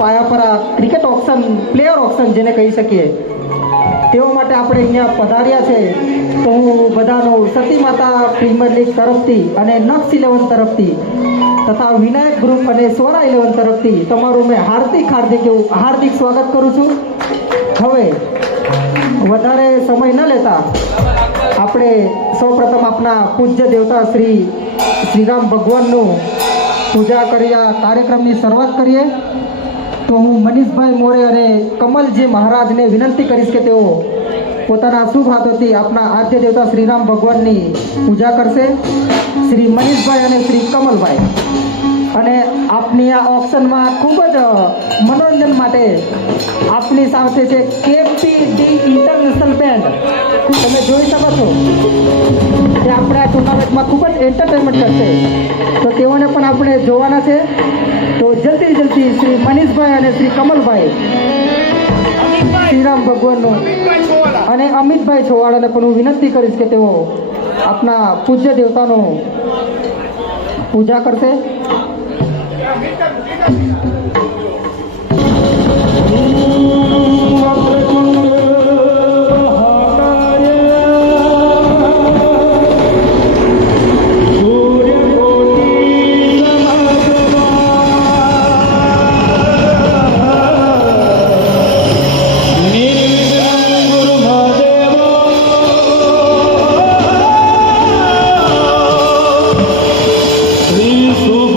પાયા પર આ ક્રિકેટ ઓક્શન પ્લેયર ઓક્શન જેને કહી શકીએ તેઓ માટે આપણે અહીંયા પધાર્યા છે. તો હું બધાનો સતી માતા પ્રીમિયર લીગ તરફથી અને નક્સ 11 તરફથી તથા વિનાયક ગ્રુપ અને સ્વરા 11 તરફથી તમારું મેં હાર્દિક સ્વાગત કરું છું. હવે વધારે સમય ન લેતા આપણે સૌપ્રથમ આપણા પૂજ્ય દેવતા શ્રીરામ ભગવાનનું પૂજા કરી આ કાર્યક્રમની શરૂઆત કરીએ. તો હું મનીષભાઈ મોરે અને કમલજી મહારાજને વિનંતી કરીશ કે તેઓ પોતાના શુભ હાથોથી આપણા આદ્ય દેવતા શ્રીરામ ભગવાનની પૂજા કરશે. શ્રી મનીષભાઈ અને શ્રી કમલભાઈ. અને આપની આ ઓપ્શનમાં ખૂબ જ મનોરંજન માટે આપની સાથે છે KPD ઇન્ટરનેશનલ બેન્ડ. તમે જોઈ શકો છો કે આપણે આ ટુર્નામેન્ટમાં ખૂબ જ એન્ટરટેનમેન્ટ કરશે. તો તેઓને પણ આપણે જોવાના છે. તો જલ્દી શ્રી મનીષભાઈ અને શ્રી કમલભાઈ શ્રીરામ ભગવાનનું અને અમિતભાઈ છોવાડાને પણ હું વિનંતી કરીશ કે તેઓ આપના પૂજ્ય દેવતાનો પૂજા કરશે. શુભ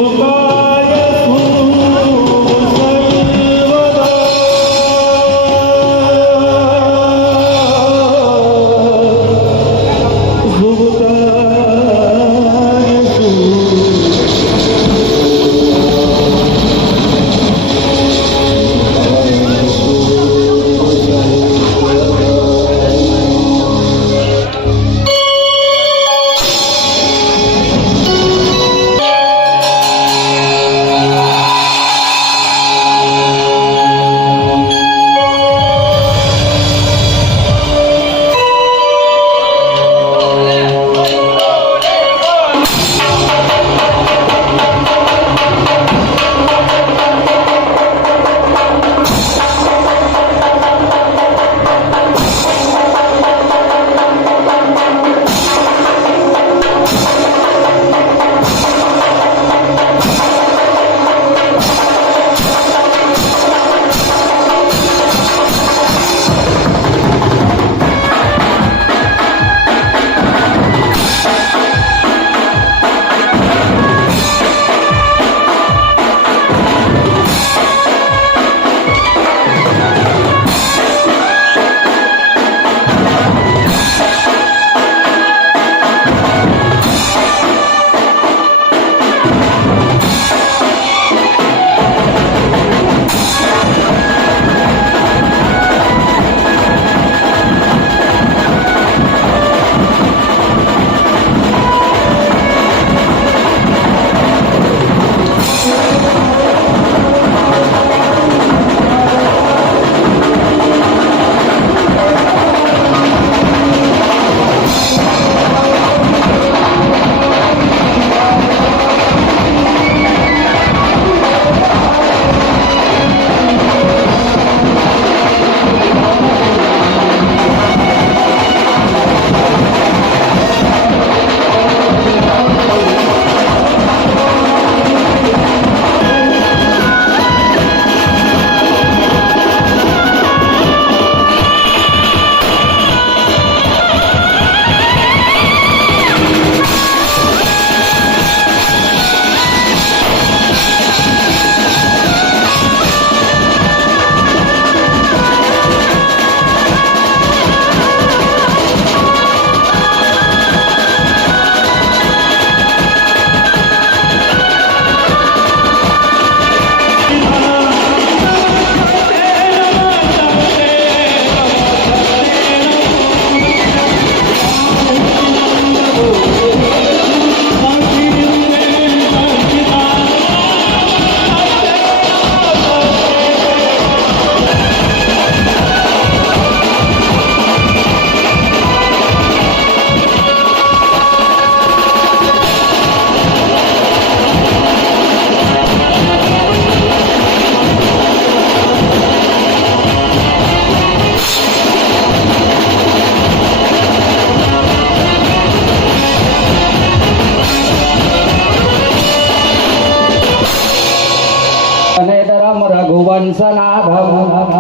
हंसनाभं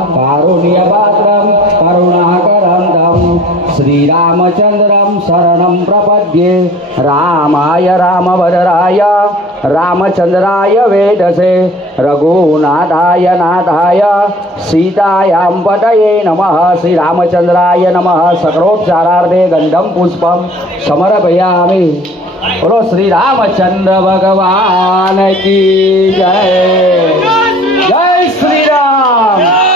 कारुण्यपात्रं करुणाकरन्दं श्रीरामचन्द्रं शरणं प्रपद्ये रामाय रामभद्राय रामचन्द्राय वेदसे रघुनाथाय नाथाय सीतायां पतये नमः। श्रीरामचन्द्राय नमः। सकलोपचारार्थे गंधम पुष्पम समर्पयामि। बोलो श्री रामचंद्र भगवान की जय। जय Shri Ram.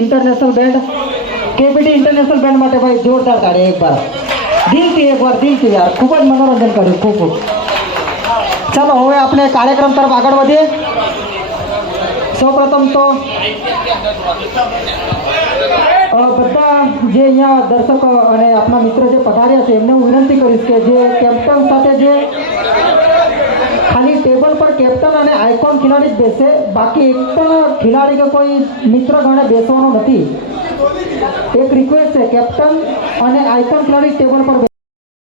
International band KPD international band માટે ભાઈ જોરદાર તાળી એકવાર દિલથી યાર ખૂબ જ મનોરંજન કર્યું ખૂબ ચાલો હવે આપણે કાર્યક્રમ તરફ આગળ વધીએ સૌપ્રથમ તો બધા જે અહીંયા દર્શકો અને આપણા મિત્ર જે પધાર્યા છે એમને હું વિનંતી કરીશ કે જે કેપ્ટન સાથે જે ખાલી ટેબલ પર કેપ્ટન અને આઇકોન ખેલાડી જ બેસે બાકી એક પણ ખેલાડી કે કોઈ મિત્રગણે બેસવાનો નથી એક રિક્વેસ્ટ છે કેપ્ટન અને આઇકોન ખેલાડી ટેબલ પર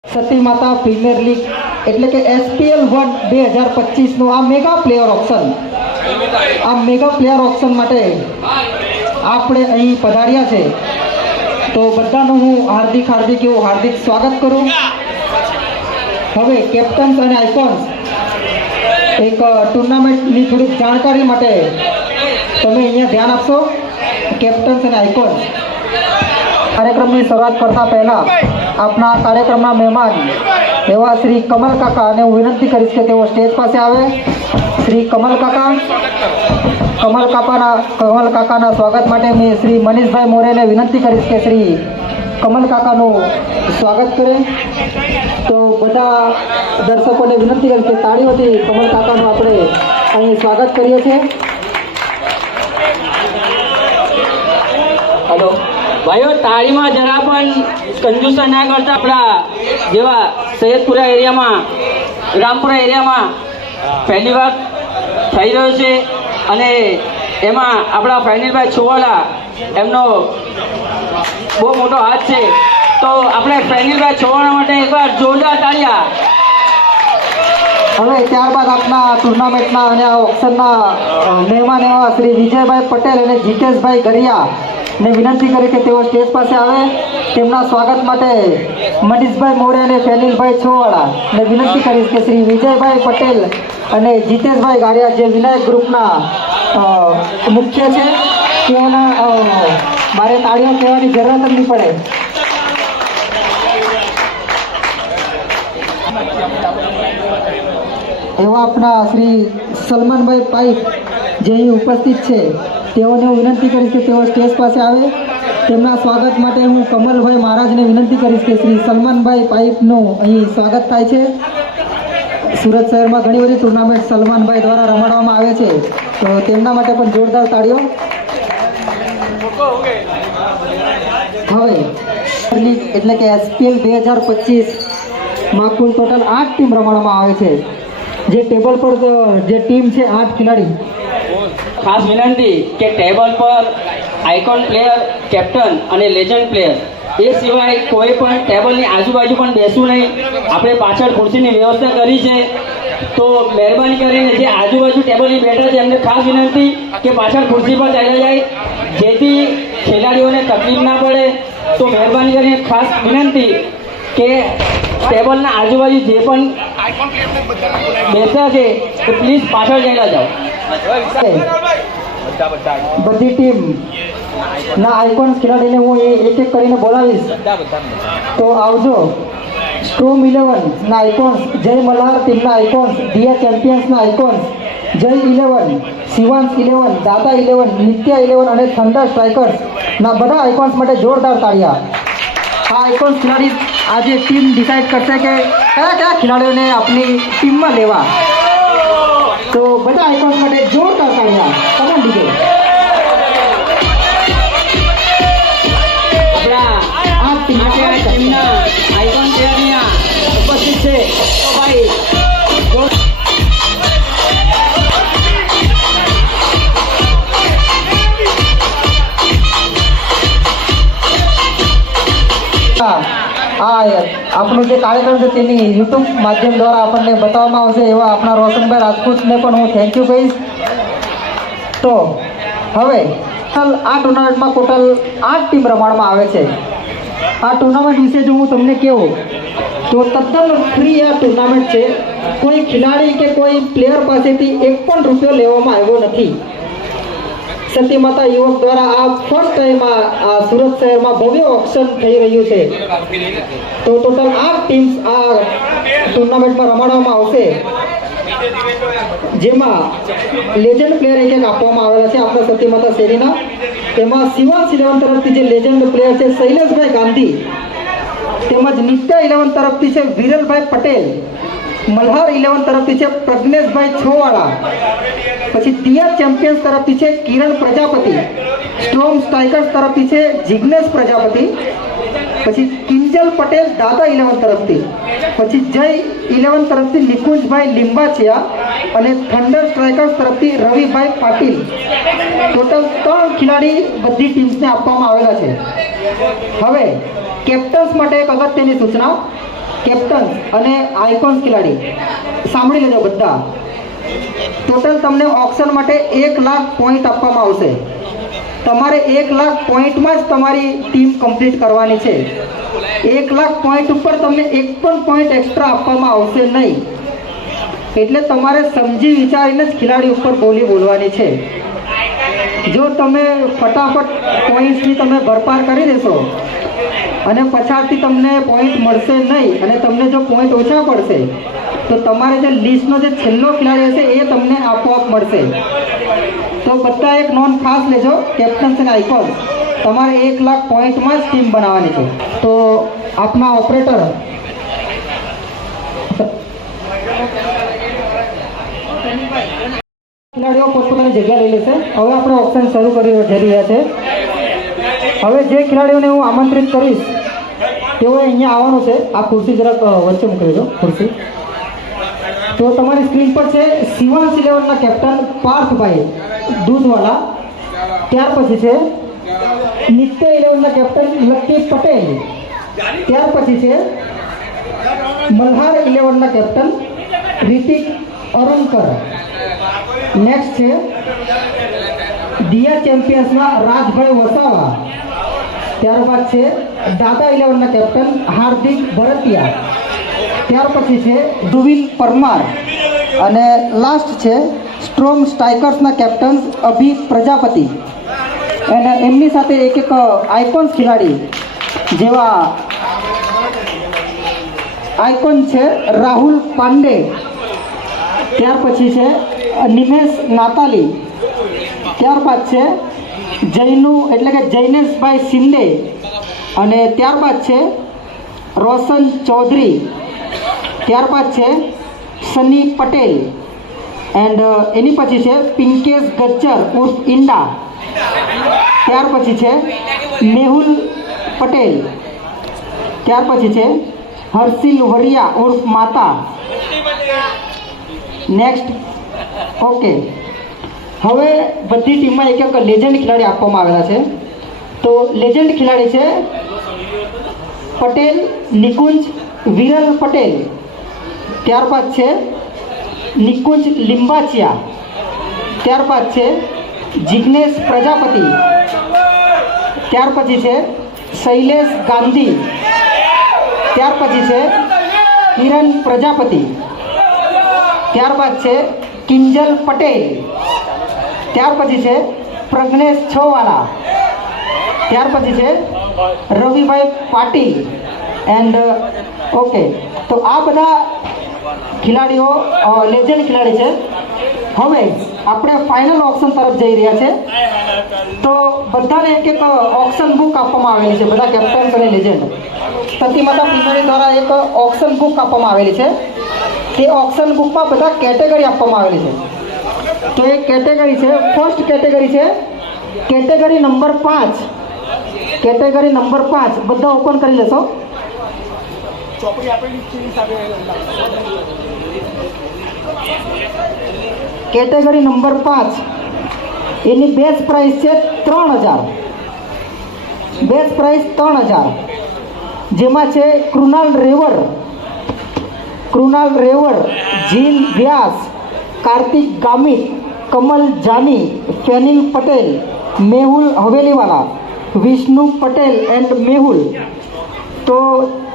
સતી માતા પ્રીમિયર લીગ એટલે કે SPL 1 2025 નું આ મેગા પ્લેયર ઓપ્શન માટે આપણે અહીં પધાર્યા છે તો બધાનું હું હાર્દિક સ્વાગત કરું હવે કેપ્ટન્સ અને આઇકોન્સ એક ટુર્નામેન્ટની થોડીક જાણકારી માટે તમે અહીંયા ધ્યાન આપશો. કેપ્ટન્સ અને આઇકોન્સ કાર્યક્રમની શરૂઆત કરતા પહેલા આપણા કાર્યક્રમના મહેમાન એવા શ્રી કમલ કાકા અને હું વિનંતી કરીશ કે તેઓ સ્ટેજ પાસે આવે. શ્રી કમલ કાકાના સ્વાગત માટે મેં શ્રી મનીષભાઈ મોરેને વિનંતી કરીશ કે શ્રી કમલ કાકાનું સ્વાગત કરે. તો બધા દર્શકોને વિનંતી કરીશ કે તાળીઓથી કમલ કાકાનું આપણે અહીં સ્વાગત કરીએ છીએ. હલો ભાઈઓ, તાળીમાં જરા પણ કંજૂસા ના કરતા. આપણા જેવા સૈયદપુરા એરિયામાં, રામપુરા એરિયામાં પહેલી વાર થઈ રહ્યો છે અને એમાં આપણા ફાઇનલભાઈ છુવાલા એમનો બહુ મોટો હાથ છે. તો આપણે ફાઇનલભાઈ છુવાલા માટે એકવાર જોરદાર તાળીયા. હવે ત્યારબાદ આપણા ટુર્નામેન્ટના અને આ ઓક્શનના મહેમાન એવા શ્રી વિજયભાઈ પટેલ અને જીતેશભાઈ ગરિયા ને વિનંતી કરી કે તેઓ સ્ટેજ પાસે આવે. તેમના સ્વાગત માટે મનીષભાઈ મોરે અને ફેનિલભાઈ છોવાળા ને વિનંતી કરીશ કે શ્રી વિજયભાઈ પટેલ અને જીતેશભાઈ ગાડિયા જે વિનાયક ગ્રુપના મુખ્ય છે તેઓના મારે તાળીઓ કહેવાની જરૂરત જ નહીં પડે. એવા આપણા શ્રી સલમાનભાઈ પાઇપ જે અહીં ઉપસ્થિત છે તેઓને હું વિનંતી કરીશ કે તેઓ સ્ટેજ પાસે આવે. તેમના સ્વાગત માટે હું કમલભાઈ મહારાજને વિનંતી કરીશ કે શ્રી સલમાનભાઈ પાઇપનું અહીં સ્વાગત થાય છે. સુરત શહેરમાં ઘણી બધી ટુર્નામેન્ટ સલમાનભાઈ દ્વારા રમાડવામાં આવે છે, તો તેમના માટે પણ જોરદાર તાળીઓ. હવે લીગ એટલે કે SPL 2025માં કુલ ટોટલ 8 ટીમ રમાડવામાં આવે છે. જે ટેબલ પર જે ટીમ છે 8 ખેલાડી. ખાસ વિનંતી કે ટેબલ પર આઇકોન પ્લેયર, કેપ્ટન અને લેજન્ડ પ્લેયર, એ સિવાય કોઈ પણ ટેબલની આજુબાજુ પણ બેસવું નહીં. આપણે પાછળ ખુરશીની વ્યવસ્થા કરી છે, તો મહેરબાની કરીને જે આજુબાજુ ટેબલની બેઠા છે એમને ખાસ વિનંતી કે પાછળ ખુરશી પર ચાલ્યા જાય, જેથી ખેલાડીઓને તકલીફ ના પડે. તો મહેરબાની કરીને ખાસ વિનંતી કે ટેબલના આજુબાજુ જે પણ બેસ્યા છે તો પ્લીઝ પાછળ ચાલ્યા જાઓ. બધી ટીમ ના આઇકોન્સ ખેલાડીને હું એક એક કરીને બોલાવીશ, તો આવજો. સ્ટ્રોમ 11 ના આઇકોન્સ જય મલ્હાર ટીમના આઇકોન્સ, દિયા ચેમ્પિયન્સના આઇકોન્સ જય 11, શિવાંશ 11, દાદા 11, નિત્યા 11 અને થંડર સ્ટ્રાઇકર્સ ના બધા આઇકોન્સ માટે જોરદાર તાળીયા. આ આઇકોન્સ ખેલાડી આજે ટીમ ડિસાઇડ કરશે કે કયા કયા ખેલાડીઓને આપણી ટીમમાં લેવા. તો બધા આઇકોન્સ માટે જોરદાર તાળીયા. કમાન દીધો. આપણા ટીમના આઇકોન પ્લેયર ઉપસ્થિત છે, તો ભાઈ આપણો જે કાર્યક્રમ છે તેની યુટ્યુબ માધ્યમ દ્વારા આપણને બતાવવામાં આવશે. એવા આપણા રોશનભાઈ રાજપૂતને પણ હું થેન્ક યુ કહીશ. તો હવે આ ટુર્નામેન્ટમાં ટોટલ 8 ટીમ રમાડવામાં આવે છે. આ ટુર્નામેન્ટ વિશે જો હું તમને કહું તો તદ્દન ફ્રી આ ટુર્નામેન્ટ છે. કોઈ ખેલાડી કે કોઈ પ્લેયર પાસેથી એક પણ રૂપિયો લેવામાં આવ્યો નથી. સતી માતા યુવક દ્વારા આ ફર્સ્ટ ટાઈમ આ સુરત શહેરમાં ભવ્ય ઓક્શન થઈ રહ્યું છે. તો ટોટલ 8 ટીમ્સ આ ટુર્નામેન્ટમાં રમાડવામાં આવશે, જેમાં લેજન્ડ પ્લેયર એક આપવામાં આવેલા છે આપણા સતી માતા શેરીના. તેમાં શિવાંશ 11 તરફથી જે લેજન્ડ પ્લેયર છે શૈલેષભાઈ ગાંધી, તેમજ નિત્યા 11 તરફથી છે વિરલભાઈ પટેલ, મલ્હાર 11 તરફથી છે પ્રજ્ઞેશભાઈ છોવાળા, પછી દિયા ચેમ્પિયન્સ તરફથી છે કિરણ પ્રજાપતિ, સ્ટ્રોમ સ્ટ્રાઇકર્સ તરફથી છે જિગ્નેશ પ્રજાપતિ, પછી કિંજલ પટેલ દાદા 11 તરફથી, પછી જય 11 તરફથી નિકુંજભાઈ લીંબાચિયા અને થંડર સ્ટ્રાઇકર્સ તરફથી રવિભાઈ પાટીલ. ટોટલ 3 ખેલાડી બધી ટીમ્સને આપવામાં આવેલા છે. હવે કેપ્ટન્સ માટે એક અગત્યની સૂચના. કેપ્ટન્સ અને આઇકોન્સ ખેલાડી સાંભળી લેજો બધા. ટોટલ તમને ઓક્શન માટે 1 લાખ પોઈન્ટ આપવામાં આવશે. તમારે 1 લાખ પોઈન્ટમાં જ તમારી ટીમ કમ્પ્લીટ કરવાની છે. 1 લાખ પોઈન્ટ ઉપર તમને એક પણ પોઈન્ટ એક્સ્ટ્રા આપવામાં આવશે નહીં. એટલે તમારે સમજી વિચારીને જ ખેલાડી ઉપર બોલી બોલવાની છે. જો તમે ફટાફટ પોઈન્ટ્સની તમે ભરપાર કરી દેશો અને પછાડથી તમને પોઈન્ટ મળશે નહીં અને તમને જો પોઈન્ટ ઓછા પડશે તો તમારે જે લિસ્ટનો જે છેલ્લો ખેલાડી હશે એ તમને આપોઆપ મળશે. તો બધા એક નોંધ ખાસ લેજો, કેપ્ટન્સ અને આઇકોન તમારે 1 લાખ પોઈન્ટમાં જ ટીમ બનાવવાની છે. તો આપના ઓપરેટર ખેલાડીઓ પોતપોતાની જગ્યા લઈ લેશે. હવે આપણે ઓપ્શન શરૂ કરી જઈ રહ્યા છે. હવે જે ખેલાડીઓને હું આમંત્રિત કરીશ તેઓએ અહીંયા આવવાનું છે. આ ખુરશી જરાક વચ્ચે મૂકી દેજો ખુરશી. તો તમારી સ્ક્રીન પર છે શિવાંશ 11ના કેપ્ટન પાર્થભાઈ દૂધવાલા. ત્યાર પછી છે નિત્ય 11ના કેપ્ટન લકી પટેલ. ત્યાર પછી છે મલ્હાર 11ના કેપ્ટન રિતિક અરુણકર. નેક્સ્ટ છે દિયા ચેમ્પિયન્સના રાજભાઈ વસાવા. ત્યારબાદ છે દાદા 11ના કેપ્ટન હાર્દિક ભરતિયા. ત્યાર પછી છે ધુવિલ પરમાર અને લાસ્ટ છે સ્ટ્રોંગ સ્ટ્રાઇકર્સના કેપ્ટન અભિ પ્રજાપતિ. અને એમની સાથે એક આઇકોન્સ ખેલાડી જેવા આઇકોન છે રાહુલ પાંડે. ત્યાર પછી છે નિમેશ નાતાલી. ત્યારબાદ છે જૈનુ એટલે કે જૈનેશભાઈ શિંદે. અને ત્યારબાદ છે રોશન ચૌધરી. ત્યારબાદ છે સની પટેલ એન્ડ એની પછી છે પિંકેશ ગજ્જર ઉર્ફ ઇન્ડા. ત્યાર પછી છે મેહુલ પટેલ. ત્યાર પછી છે હર્ષિલ વરિયા ઉર્ફ માતા. Next okay. હવે બધી ટીમમાં એક લેજન્ડ ખેલાડી આપવામાં આવેલા છે. તો લેજન્ડ ખેલાડી છે પટેલ નિકુંજ વિરલ પટેલ. ત્યારબાદ છે નિકુંજ લિંબાચિયા. ત્યારબાદ છે જિગ્નેશ પ્રજાપતિ. ત્યાર પછી છે શૈલેષ ગાંધી. ત્યાર પછી છે કિરણ પ્રજાપતિ. ત્યારબાદ છે કિંજલ પટેલ. ત્યાર પછી છે પ્રજ્ઞેશ છવાલા. ત્યાર પછી છે રવિભાઈ પાટીલ એન્ડ ઓકે. તો આ બધા ખેલાડીઓ લેજન્ડ ખેલાડી છે. હવે આપણે ફાઇનલ ઓપ્શન તરફ જઈ રહ્યા છે. તો બધાને એક એક ઓપ્શન બુક આપવામાં આવેલી છે, બધા કેપ્ટન્સ અને લેજન્ડ. સતીમાતા પ્રીમિયર દ્વારા એક ઓપ્શન બુક આપવામાં આવેલી છે. તે ઓપ્શન બુકમાં બધા કેટેગરી આપવામાં આવેલી છે. તો એ કેટેગરી છે, ફર્સ્ટ કેટેગરી છે કેટેગરી નંબર 5. કેટેગરી નંબર 5 બધા ઓપન કરી લેશો. કેટેગરી નંબર 5 એની બેઝ પ્રાઇસ છે 3000. Base price 3000. જેમાં છે કૃણાલ રેવર, જીલ વ્યાસ, કાર્તિક ગામિત, કમલ જાની, ફેનિલ પટેલ, મેહુલ હવેલીવાલા, વિષ્ણુ પટેલ એન્ડ મેહુલ. તો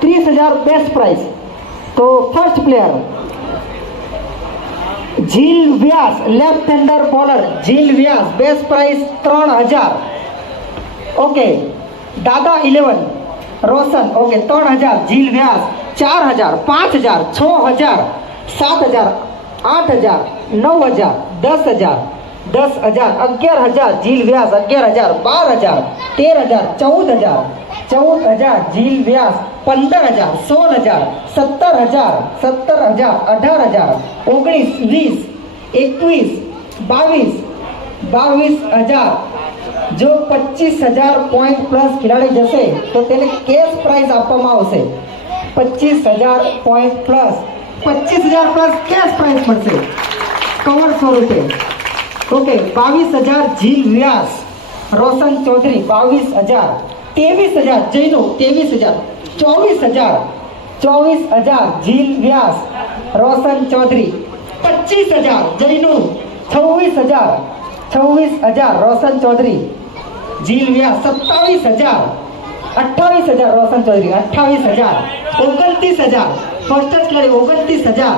30,000 બેસ્ટ પ્રાઇસ. તો ફર્સ્ટ પ્લેયર જીલ વ્યાસ, લેફ્ટ હેન્ડર બોલર જીલ વ્યાસ, બેસ્ટ પ્રાઇસ 3000. ઓકે. દાદા 11 રોશન, ઓકે 3000. જીલ વ્યાસ 4000, 5000, 6000, 7000, 8000, 9000, 10000, 10000, 11000. જીલ વ્યાસ 11000, 12000, 13000, 14000, 14000. જીલ વ્યાસ 15000, 16000, 17000, 17000, 18000, 19, 20, 21, 22,000. જો 25,000 પોઈન્ટ પ્લસ ખેલાડી જશે તો તેને કેશ પ્રાઇઝ આપવામાં આવશે. 25,000 point plus 25,000 plus cache price મળશે કવર સ્વરૂપે. ઓકે. 22,000 જીલ વ્યાસ, રોશન ચૌધરી 22,000. 23,000 જૈનો 23,000. 24,000 જીલ વ્યાસ, રોશન ચૌધરી. 25,000 જૈનો. 26,000 રોશન ચૌધરી. જીલ વ્યાસ 27,000 28,000 રોશન ચૌધરી 28,000 29,000 ફર્સ્ટ જ ખેલાડી 29,000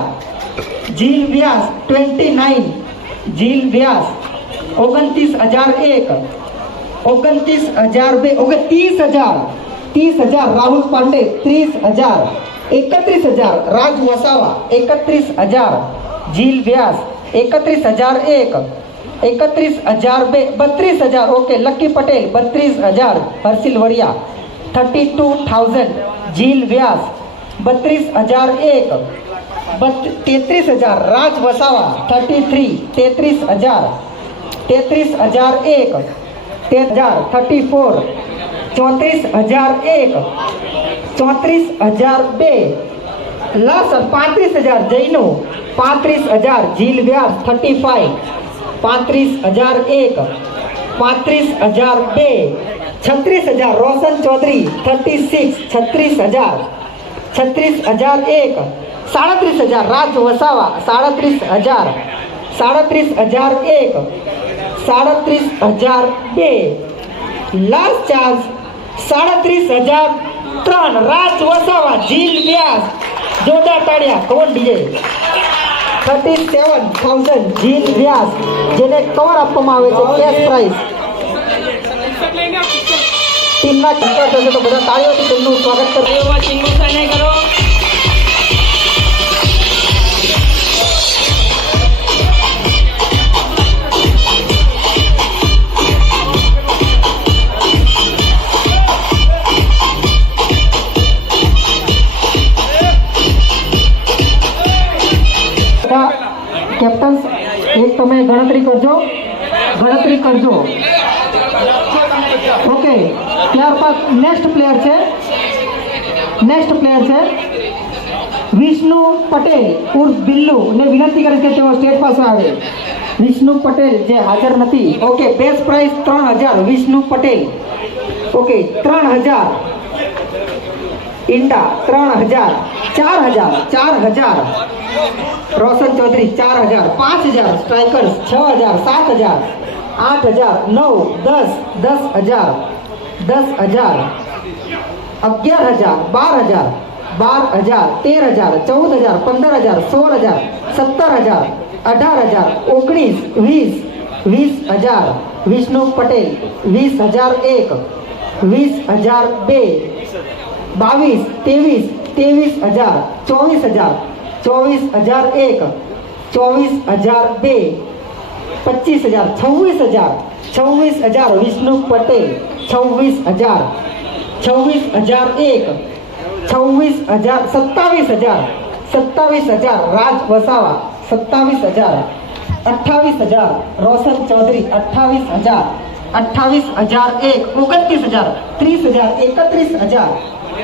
જીલ વ્યાસ 29 જીલ વ્યાસ 29,001 29,002 30,000 રાહુલ પાંડે 30,000 31,000 રાજ વસાવા 31,000 જીલ વ્યાસ 31,001 31,002 32,000 ઓકે લકી પટેલ 32,000 હર્ષિલ વડિયા 32,000 જીલ વ્યાસ 32,001 33,000 રાજ વસાવા 33,000 33,001 34 34,001 34,002 લાસ્ટ 35,000 જૈનો 35,000 જીલ વ્યાસ 35 35,001 35,002 36,000 રોશન ચૌધરી 36 36,000 36,001 37,000 રાજ વસાવા 37,000 37,001 37,002 લાસ્ટ ચાન્સ 37,003 રાજ વસાવા જીલ વ્યાસ જોરદાર તાળીયા કોણ ડીજે 37,000 જીલ વ્યાસ જેને કવર આપવામાં આવે છે કેશ પ્રાઇઝ ટીમના ચિંતા થશે તો બધા તાળીઓથી તેમનું સ્વાગત કરશે તાળીઓમાં ચિંગુસા નહીં કરો. કેપ્ટન એક તમે ગણતરી કરજો ઓકે ત્યારબાદ નેક્સ્ટ પ્લેયર છે વિષ્ણુ પટેલ ઉર્ફ બિલ્લુ ને વિનંતી કરીશ કે તેઓ સ્ટેજ પાસે આવે વિષ્ણુ પટેલ જે હાજર નથી okay best prize 3,000 Vishnu Patel okay 3,000 ઈંડા 3,000 4,000 રોશન ચૌધરી 4,000 5,000 સ્ટ્રાઇકર્સ 6,000 7,000 8,000 9 10 10,000 10,000 11,000 12,000 12,000 13,000 14,000 15,000 16,000 17,000 18,000 19 20 20,000 વિષ્ણુ પટેલ 20,001 20,002 22 23 23,000 24,000 24,001 24,002 25,000 26,000 વિષ્ણુ પટેલ 26,000 26,001 26,000 27,000 રાજ વસાવા 27,000 28,000 રોશન ચૌધરી 28,000 28,001 29,000 30,000 31,000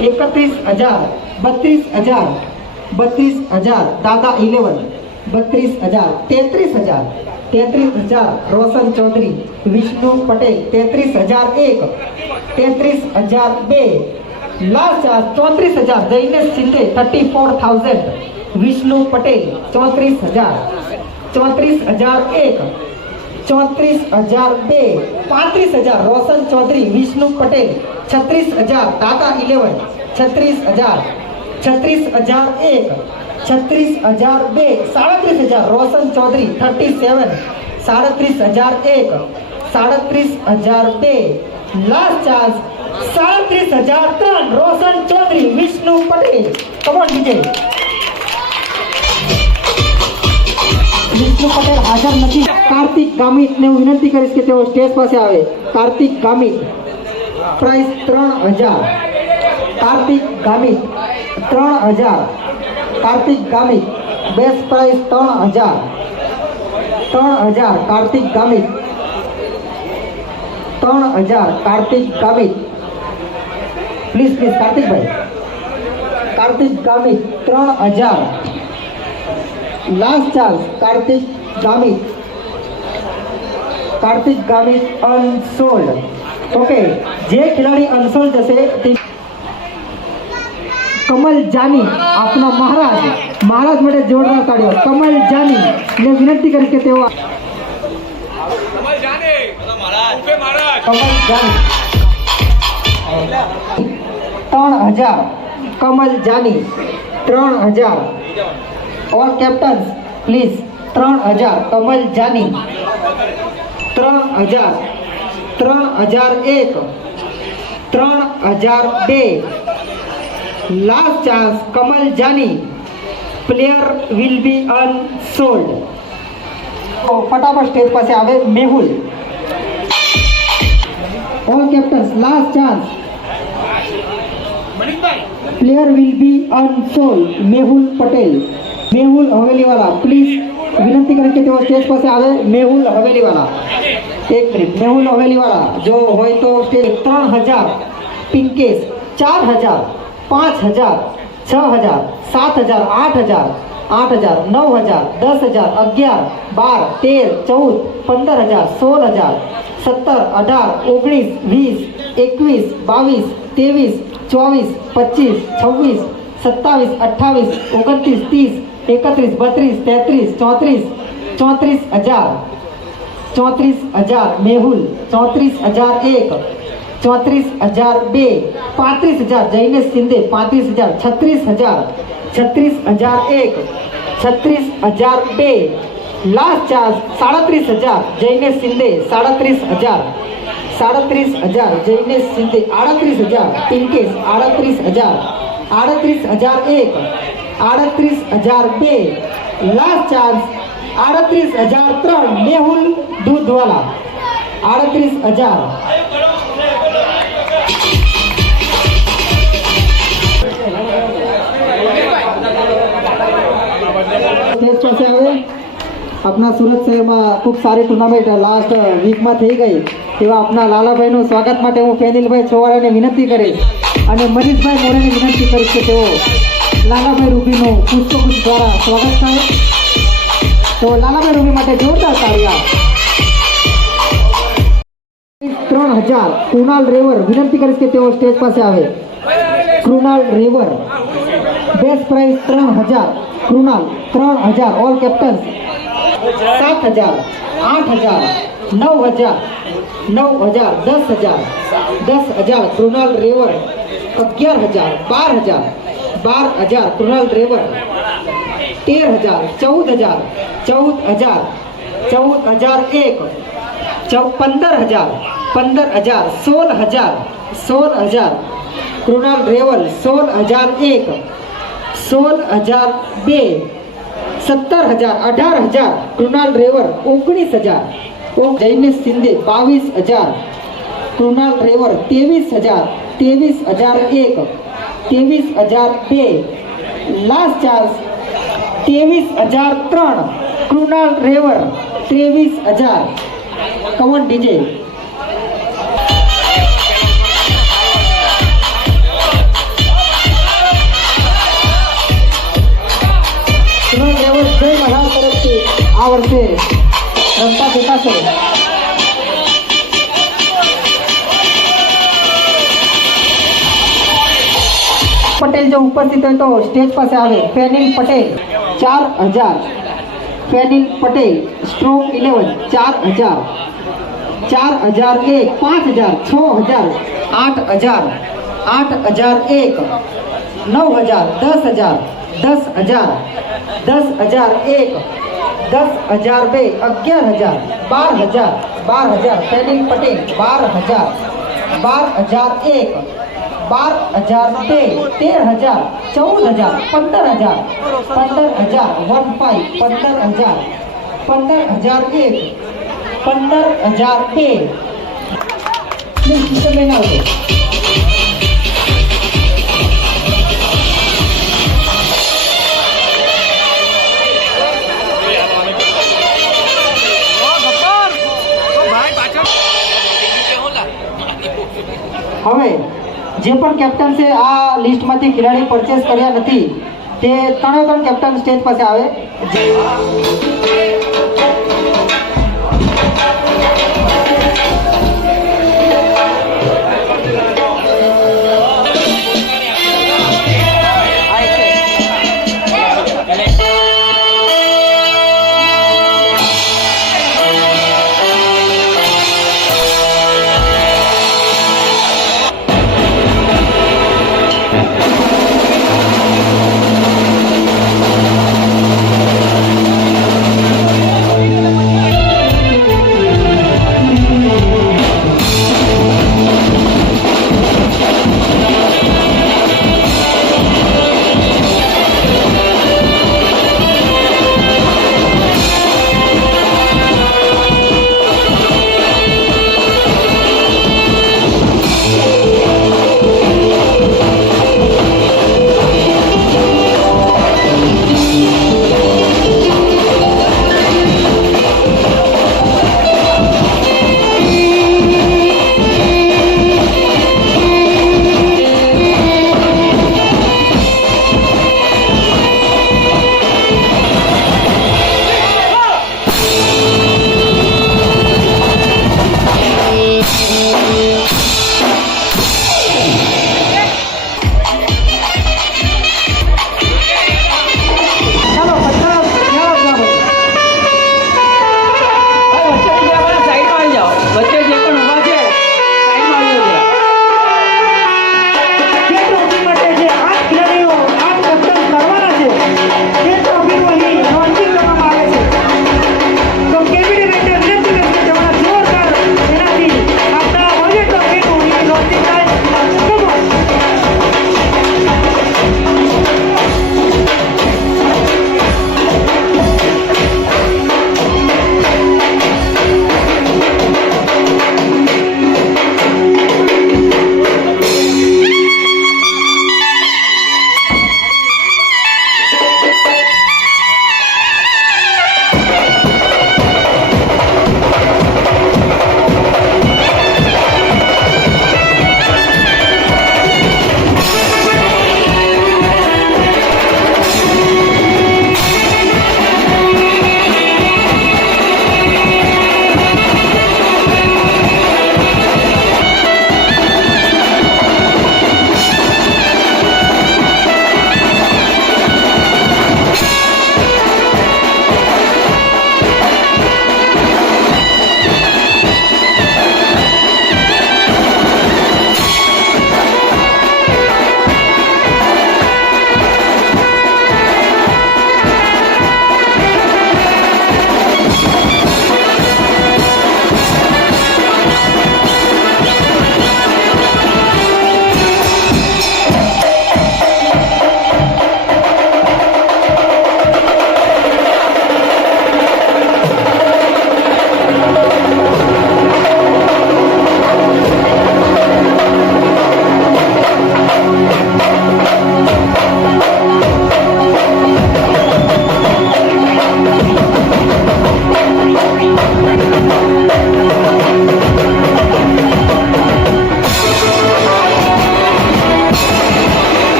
31,000 32,000 32,000 દાદા 11 32,000 33,000 33,000 રોશન ચૌધરી વિષ્ણુ પટેલ 33,001 33,002 લાસ્ટ 34,000 જૈનેશ શિંદે 34,000 વિષ્ણુ પટેલ 34,000 34,001 34,002 35,000 રોશન ચૌધરી વિષ્ણુ પટેલ 36,000 દાદા 11 36,000 36,001 36,002 37,000 રોશન ચૌધરી 37 37,001 37,002 લાસ્ટ ચાન્સ 37,003 રોશન ચૌધરી વિષ્ણુ પટેલ કમોન વિજય વિષ્ણુ પટેલ હાજર નથી કાર્તિક ગામિત ને હું વિનંતી કરીશ કે તેઓ સ્ટેજ પાસે આવે Kartik Gamit price 3,000 Kartik Gamit 3,000 Kartik Gamit best price 3,000 3,000 Kartik Gamit 3,000 Kartik Gamit please કાર્તિકભાઈ Kartik Gamit 3,000 last chance Kartik Gamit unsold okay જે ખેલાડી અનસોલ્ડ જશે તે કમલ જાની આપના મહારાજ માટે જોરદાર તાળીઓ કમલ જાની ને વિનંતી કરીશ કે તેઓ Kamal Jani Maharaj Kamal Jani 3000 Kamal Jani 3000 all captains please 3000 Kamal Jani 3000 3001 3002 last chance Kamal Jani player will be unsold ફટાફટ સ્ટેજ પાસે આવે Mehul all captains last chance player will be unsold Mehul Patel Mehul Havelivala please વિનંતી કરે કે તેઓ સ્ટેજ પાસે આવે મેહુલ હવેલીવાલા એક મિનિટ મેહુલ હવેલીવાલા જો હોય તો stage 3000 Pinkesh 4000 5000 6000 7000 8000 8000 9000 10000 11 12 13 14 15000 16 18 20 21 22 23 24 26 27 28 29 30 31 32 33 34 34000 Mehul 34001 34002 35000 Jainesh Shinde 35000 36000 36001 36002 last chance 37000 Jainesh Shinde 37000 37000 Jainesh Shinde 38000 Pinkesh 38000 38001 38002 last chance 38003 Mehul Doodhwala 38000 stage પાસે આવે આપણા સુરત શહેરમાં ખૂબ સારી ટુર્નામેન્ટ લાસ્ટ વીકમાં થઈ ગઈ એવા આપણા લાલાભાઈનું સ્વાગત માટે હું ફેનિલભાઈ છોવાડાને વિનંતી કરીશ અને મનીષભાઈ મોરેને વિનંતી કરીશ કે તેઓ લાલાભાઈ રૂબીનું પુષ્પગુચ્છ દ્વારા સ્વાગત થાય તો લાલાભાઈ રૂબી માટે જોરદાર તાળીઓ 3000 કૃણાલ રેવર વિનંતી કરીશ કે તેઓ સ્ટેજ પાસે આવે Krunal Revar best prize 3000 Krunal 3000 all captains 7000 8000 9000 9000 10000 Krunal Revar 11000 12000 12000 Krunal Revar 13000 14000 14000 14001 15000 15000 16000 16000 Krunal Reval 16001 16002 17000 18000 Krunal Revar 19000 Jainesh Shinde 22000 Krunal Revar 23000 23001 23002 last chance 23003 Krunal Revar 23000 come on DJ Krunal Revar Jai Maharaj તરફથી આ વર્ષે રમતા દેખાશે પટેલ જો ઉપસ્થિત હોય તો સ્ટેજ પાસે આવે Fenil Patel 4000 Fenil Patel strong 11 4000 4001 5000 6000 8000 8001 9000 10000 10000 10001 10002 11000 12000 12000 Fenil Patel 12000 12001 12002 13000 14000 15000 15000 15000 15001 15002 please teacher લઈને આવજો હવે જે પણ કેપ્ટન્સે આ લિસ્ટમાંથી ખેલાડી પરચેસ કર્યા નથી તે ત્રણ કેપ્ટન સ્ટેજ પાસે આવે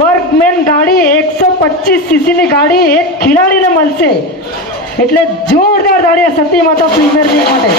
બર્ગમેન ગાડી 125 સીસીની ગાડી એક ખેલાડીને મળશે. એટલે જોરદાર તાળીઓ સતી માતા પ્રીમિયર લીગ માટે.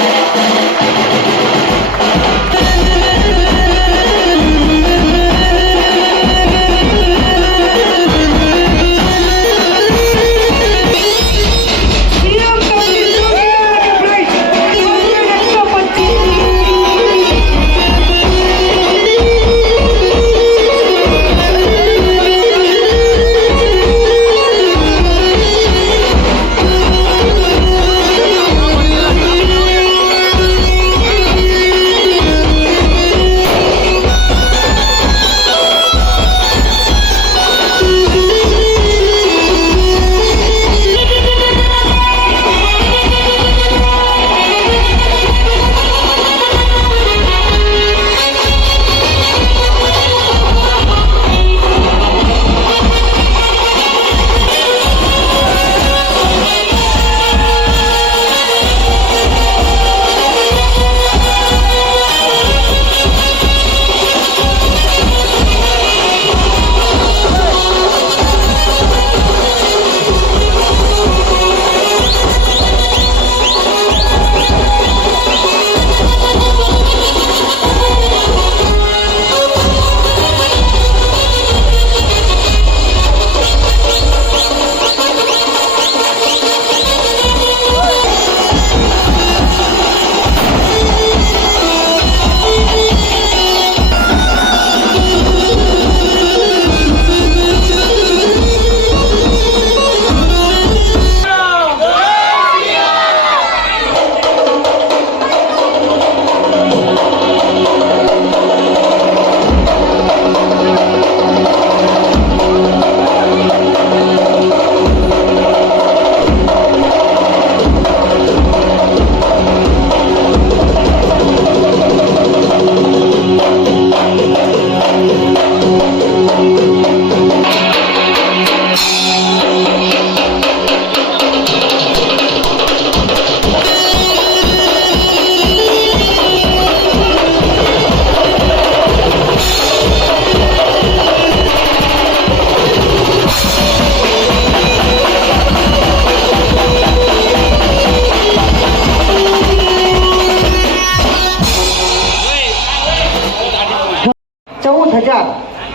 हजार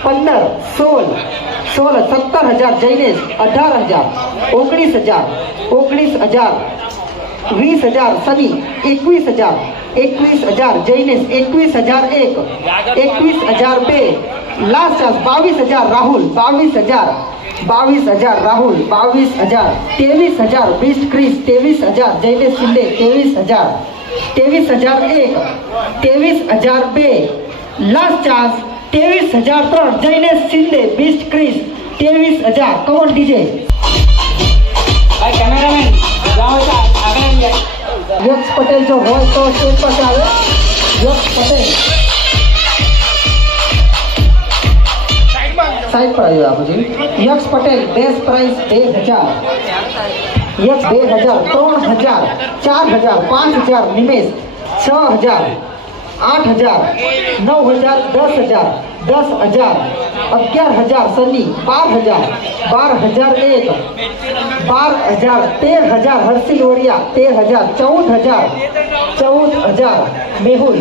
15 16 16 17,000 Jainesh 18,000 19,000 19,000 20,000 Sunny 21,000 21,000 Jainesh 21,001 21,002 last chance 22,000 Rahul 22,000 22,000 Rahul 22,000 23,000 beast Chris 23,000 Jainesh Shinde 23,000 23,001 23,002 last chance 23,003 Jainesh Shinde beast Chris 23,000 कौन डीजे ભાઈ કેમેરામેન જાઓ છે આગળ આવી જાય. यक्ष पटेल जो हो तो स्टेज पर से आवे यक्ष पटेल साइड पर आइए आप जी. यक्ष पटेल बेस्ट प्राइस 2,000 यक्ष 2,000 3,000 4,000 5,000 निमेश 6,000 8,000 9,000 10,000 10,000 11,000 सनी 12,000 12,001 12,000 13,000 हर्षिल ओरिया 13,000 14,000 14,000 मेहुल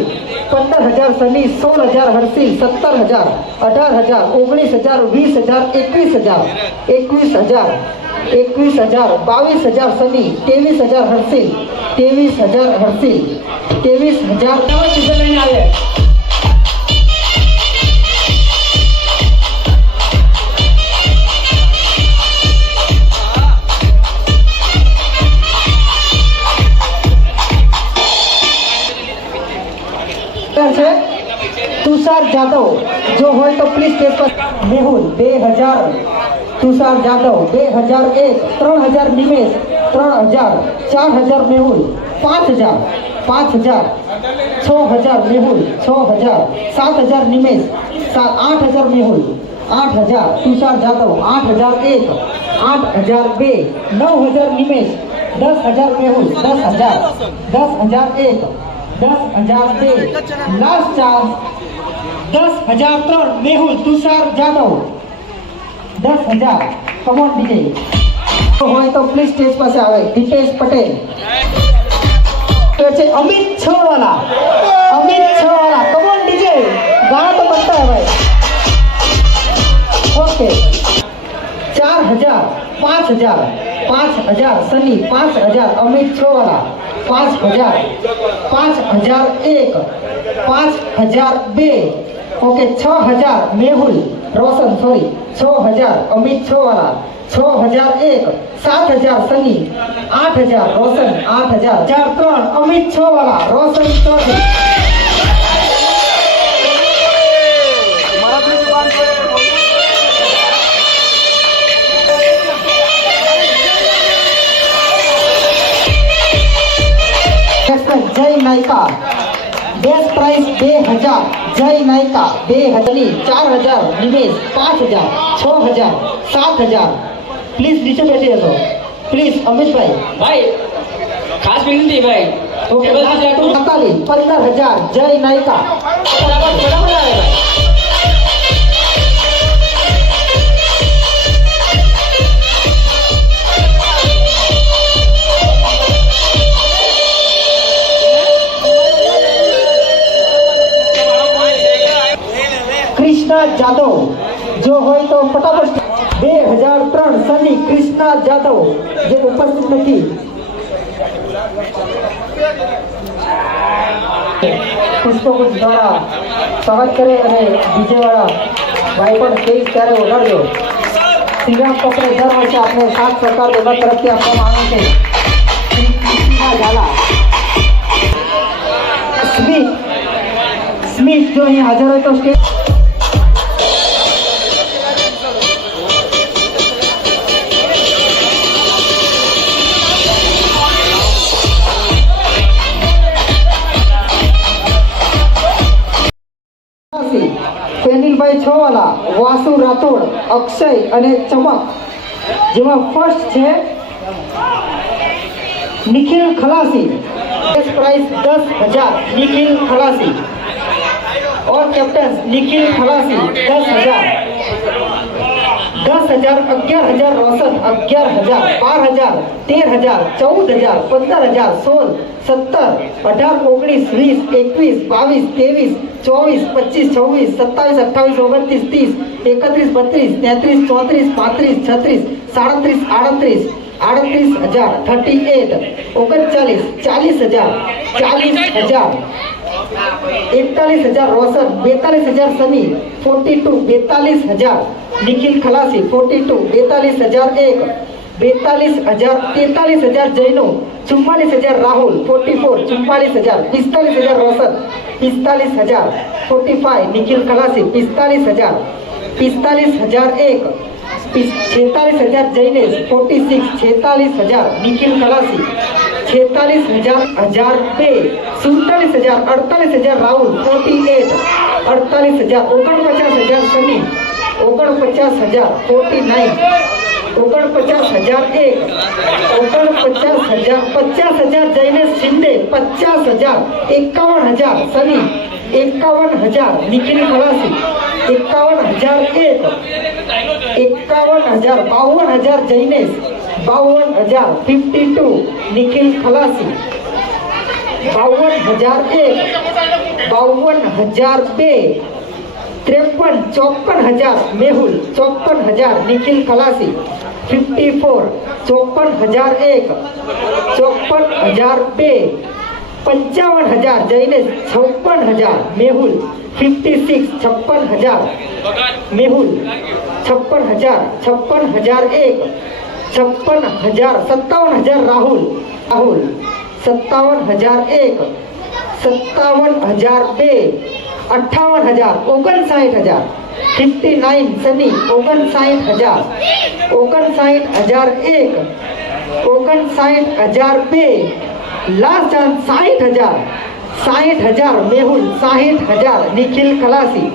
15,000 सनी 16,000 हर्षिल 17,000 18,000 19,000 20,000 21,000 21,000 21,000 22,000 सनी 23,000 हर्षिल 23,000 हर्षिल 23,000 ડીજે લઈને આવે. છે तुषार जादव जो हो तो प्लीज स्टेज पर. Mehul 2,000 Tushar Jadhav 2,001 3,000 Nimesh 3,000 4,000 Mehul 5,000 5,000 6,000 Mehul 6,000 7,000 Nimesh 8,000 Mehul 8,000 Tushar Jadhav 8,001 8,002 9,000 Nimesh 10,000 Mehul 10,000 10,001 10,002 last chance 10,003 Mehul Tushar Jadhav 10,000 come on DJ હોય તો પ્લીઝ સ્ટેજ પાસે આવે દીપેશ પટેલ तो છે અમિત છવાલા કમોન ડીજે ગાना तो बनता है भाई ओके 4,000 5,000 सनी 5,000 अमित छवाला 5,000 5,001 5,002 ओके 6,000 मेहुल रोशन सॉरी 6,000 अमित छवाला 6,001 7,000 सनी 8,000 रोशन 8,000 4,3 अमित छवाला रोशन चौधरी जय नायका बेस्ट प्राइस 2,000 जय नायका 2,000 4,000 निमेश 5,000 6,000 7,000 प्लीज नीचे बैठिए तो प्लीज अमित भाई ભાઈ ખાસ વિનંતી ભાઈ ओके टेबल पे जाकर 15,000 जय नायका બરાબર બરાબર આવે ભાઈ कृष्णा जादव जो હોય તો ફટાફટ 2003 સની કૃષ્ણા જાદવ જે ઉપસ્થિત નથી પુષ્પગુચ્છ દ્વારા સ્વાગત કરે અને ડીજે વાળા ભાઈ પણ કેવી ત્યારે વગાડજો શ્રીરામ કપડે દર વર્ષે આપણે સાત સરકાર વિભાગ તરફથી આપવામાં આવે છે શ્રી કૃષ્ણા ઝાલા સ્મિત જો અહીં હાજર હોય તો સ્ટેજ પેનિલભાઈ છવાલા વાસુ રાઠોડ અક્ષય અને ચમક જેમાં ફર્સ્ટ છે નિખિલ ખલાસી प्राइस 10,000 निखिल खलासी और कैप्टन निखिल खलासी 10,000 11,000 रोशन 11,000 12,000 13,000 14,000 15,000 16 17 18 19 20 21 22 23 24 25 26 27 28 29 30 31 32 33 34 35 36 37 38 38,000 38 39 40,000 40,000 41,000 रोशन 42,000 सनी 42 42,000 निखिल खलासी 42 42,001 42,000 43,000 जैनो 44,000 राहुल 44 44,000 45,000 रोशन 45,000 45 निखिल खलासी 45,000 45,001 46,000 जैनेश 46 46,000 निखिल खलासी 46,000 47,000 48,000 राहुल 48 48,000 49,000 सनी 49,000 49 49,001 49,000 50,000 जैनेश शिंदे 50,000 51,000 सनी 51,000 निखिल खलासी 51,001 51,000 52,000 जैनेश 52,000 52 निखिल खलासी 52,001 52,002 53 54,000 मेहुल 54,000 निखिल खलासी 54 54,001 54,002 55,000 जैनेश 56,000 मेहुल 56 56,000 मेहुल 56,000 56,001 56,000 57,000 राहुल राहुल 57,001 57,002 58,000 59,000 59 सनी 59,000 59,001 59,002 लास्ट चांस 60,000 60,000 मेहुल 60,000 निखिल खलासी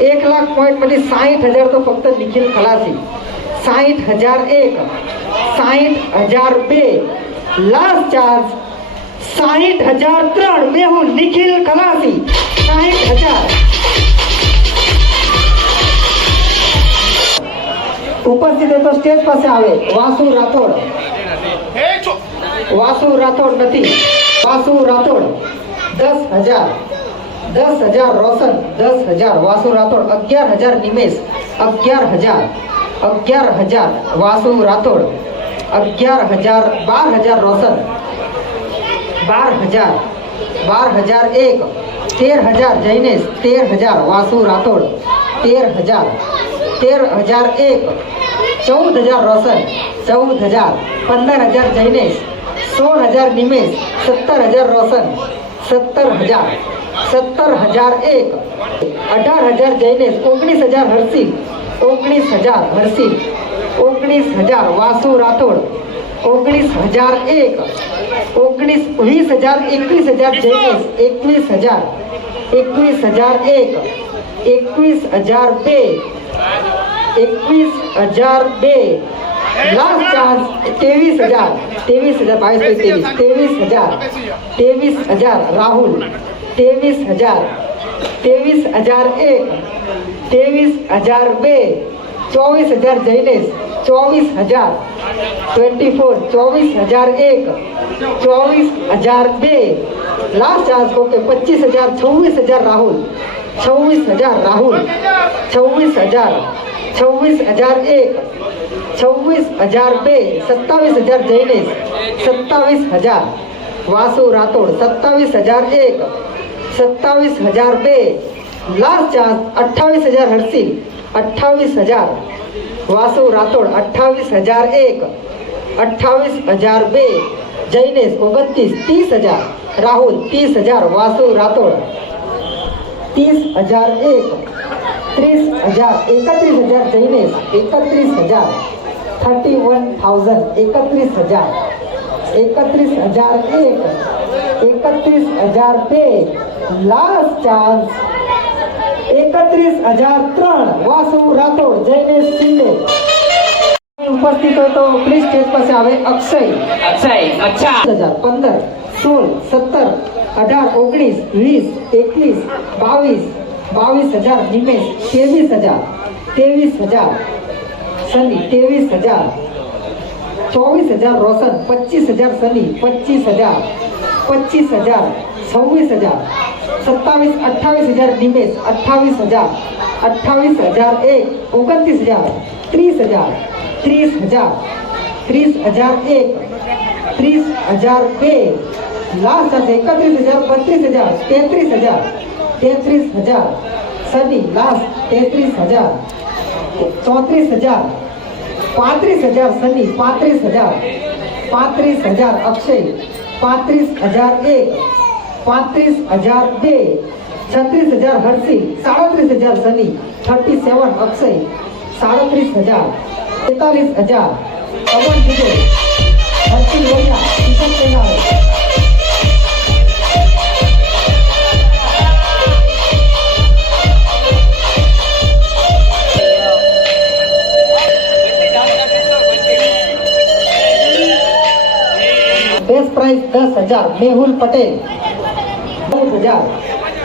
1,00,000 पॉइंट मध्ये 60,000 तो फक्त निखिल खलासी 60,001 60,002 लास्ट चांस 60,003 मेहुल निखिल खलासी 60,000 ઉપસ્થિત હોય તો સ્ટેજ પાસે આવે. વાસુ રાઠોડ. વાસુ રાઠોડ નથી. વાસુ રાઠોડ 10,000. 10,000 રોશન. 10,000 વાસુ રાઠોડ. 11,000 નિમેશ. 11,000. 11,000 વાસુ રાઠોડ. 11,000. 12,000 રોશન. 12,000. 12,001. 13,000 જૈનેશ. 13,000 વાસુ રાઠોડ. 13,000. 13,001. 14,000 રોશન. 14,000. 15,000 જૈનેશ. 16,000 નિમેશ. 17,000 રોશન. 17,000. 17,001. 18,000 જૈનેશ. 19,000 હર્ષિલ. 19,000 હર્ષિલ. 19,000 વાસુ Rathod. 19,001. 20,000. 21,000 જૈનેશ. 21,000. 21,001. 21,002. 21,002. Last chance 23,000. 23,000 23,000 23,000 Rahul. 23,000. 23,001. 23,002. 24,000 જૈનેશ. 24,000. 24. 24,001. 24,002. Last chance okay 25,000. 26,000 Rahul. 26,000 Rahul. 26,000. 26,001. 26,002. 27,000 જૈનેશ. 27,000 વાસુ રાઠોડ. 27,001. 27,002. Last chance 28,000 Harshil. 28,000 વાસુ રાઠોડ. 28,001. 28,002. જૈનેશ 29. 30,000 રાહુલ. 30,000 વાસુ રાઠોડ. 30,001. 30,000. 31,000 જૈનેશ. 31,000. 31,000. 31,000. 31,001. 31,002. લાસ્ટ ચાન્સ 31,003 વાસુ રાઠોડ. જૈનેશ શિંદે. ઉપસ્થિત હોય તો પ્લીઝ સ્ટેજ પાસે આવે. અક્ષય. અક્ષય અચ્છા 15, 16, 17, 18, 19, 20, 21, 22. 22,000 નિમેશ. 23,000. 23,000 સની. 23,000. 24,000 રોશન. 25,000 સની. 25,000. 25,000. 26,000. 27, 28,000 નિમેશ. 28,000. 28,001. 29,000. 30,000. 30,000. 30,001. 30,002. લાસ્ટ હશે 31,000. 32,000. 33,000. 33,000 Sunny. Last 33,000. 34,000. 35,000 Sunny. 35,000. 35,000 Akshay. 35,001. 35,002. 36,000 Harshil. 37,000 Sunny. 37 Akshay. 37,000. 43,000 Pawan Vijay. Harshil Vaiya. Kishan Kailash. Best prize 10,000 Mehul Patel. 14,000.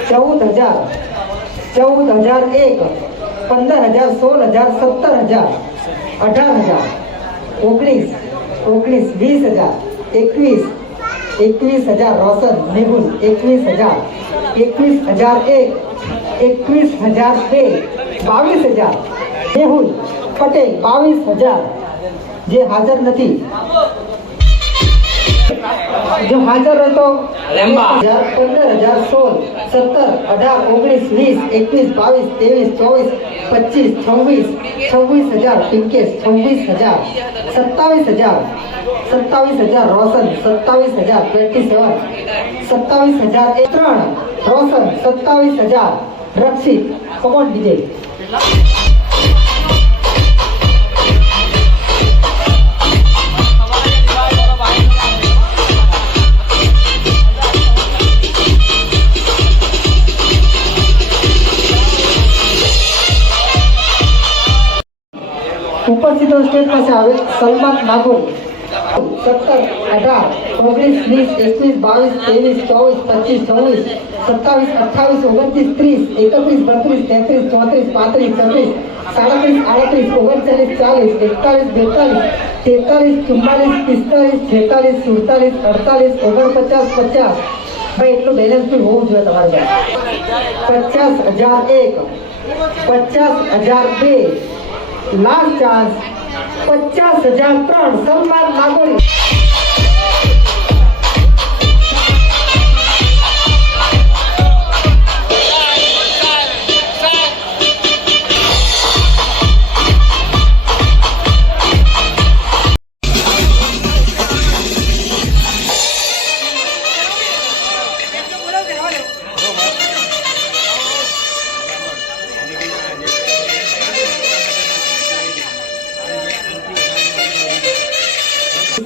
14,000. 14,001. 15,000. 16,000. 17,000. 18,000. 19. 19. 20,000. 21. 21,000 રોશન મેહુલ. 21,000. 21,001. 21,002. 22,000 મેહુલ પટેલ. 22,000 જે હાજર નથી. જો હાજર હોય તો 15,000. 16, 17, 18, 19, 20, 21, 22, 23, 24, 25, 26,000 પિંકેશ. 26,000. 27,000. 27,000 રોશન. 27,000. 27. 27,003 રોશન. 27,000 રક્ષિત. Come on DJ. ઉપસ્થિતો સ્ટેજ પાસે આવે. સલમાન નાગોરી. 17, 18, 19, 20, 21, 22, 23, 24, 25, 26, 27, 28, 29, 30, 31, 32, 33, 34, 35, 36, 37, 38, 39, 40, 41, 42, 43, 44, 45, 46, 47, 48, 49, 50. ભાઈ એટલું બેલેન્સ બી હોવું જોઈએ તમારે પાસે. 50,001, 50,002, લાસ્ટ ચાન્સ 50,003. સન્માન નાગોરી.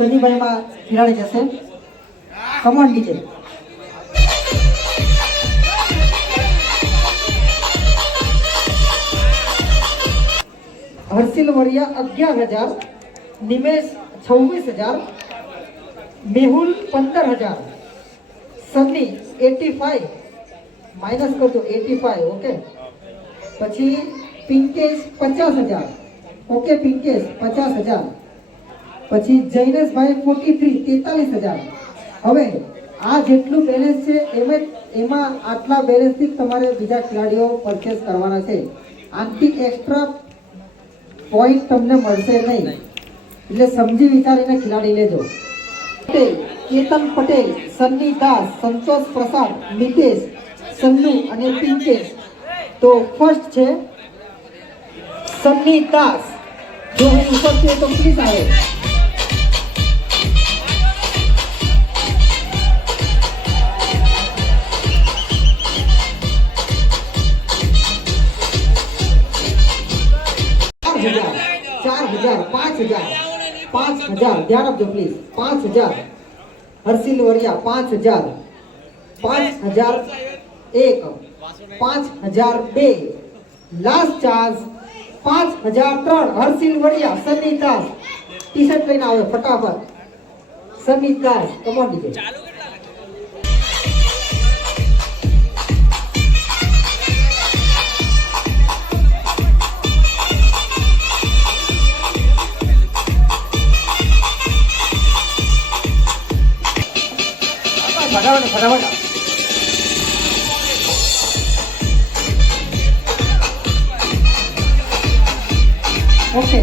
સનીભાઈમાં ખેલાડી જશે. Come on DJ. Harshil Variya 11,000, Nimesh 26,000, Mehul 15,000, Sunny 85, minus કરજો 85. ઓકે. પછી પિંકેશ 50,000. ઓકે પિંકેશ 50,000. પછી જૈનેશભાઈ 43, 43,000. હવે આ જેટલું બેલેન્સ છે એમાં આટલા બેલેન્સથી તમારે બીજા ખેલાડીઓ પરચેસ કરવાના છે. આનાથી એક્સ્ટ્રા પોઈન્ટ તમને મળશે નહીં, એટલે સમજી વિચારીને ખેલાડી લેજો. પટેલ, કેતન પટેલ, સન્ની દાસ, સંતોષ પ્રસાદ, મિતેશ, સન્નુ અને પિંકેશ. તો ફર્સ્ટ છે સન્ની દાસ. જો હું ઉપર છે તો પ્લીઝ આવે. ₹4,000, 5,000, 5,000. ધ્યાન આપજો please. 5,000. Harshil Variya 5,000, 5,001, 5,002. Last chance 5,003. Harshil Variya. Sunny Das T shirt લઈને આવે ફટાફટ. સની દાસ કમોન ડીજે. ફટાફટ. Okay.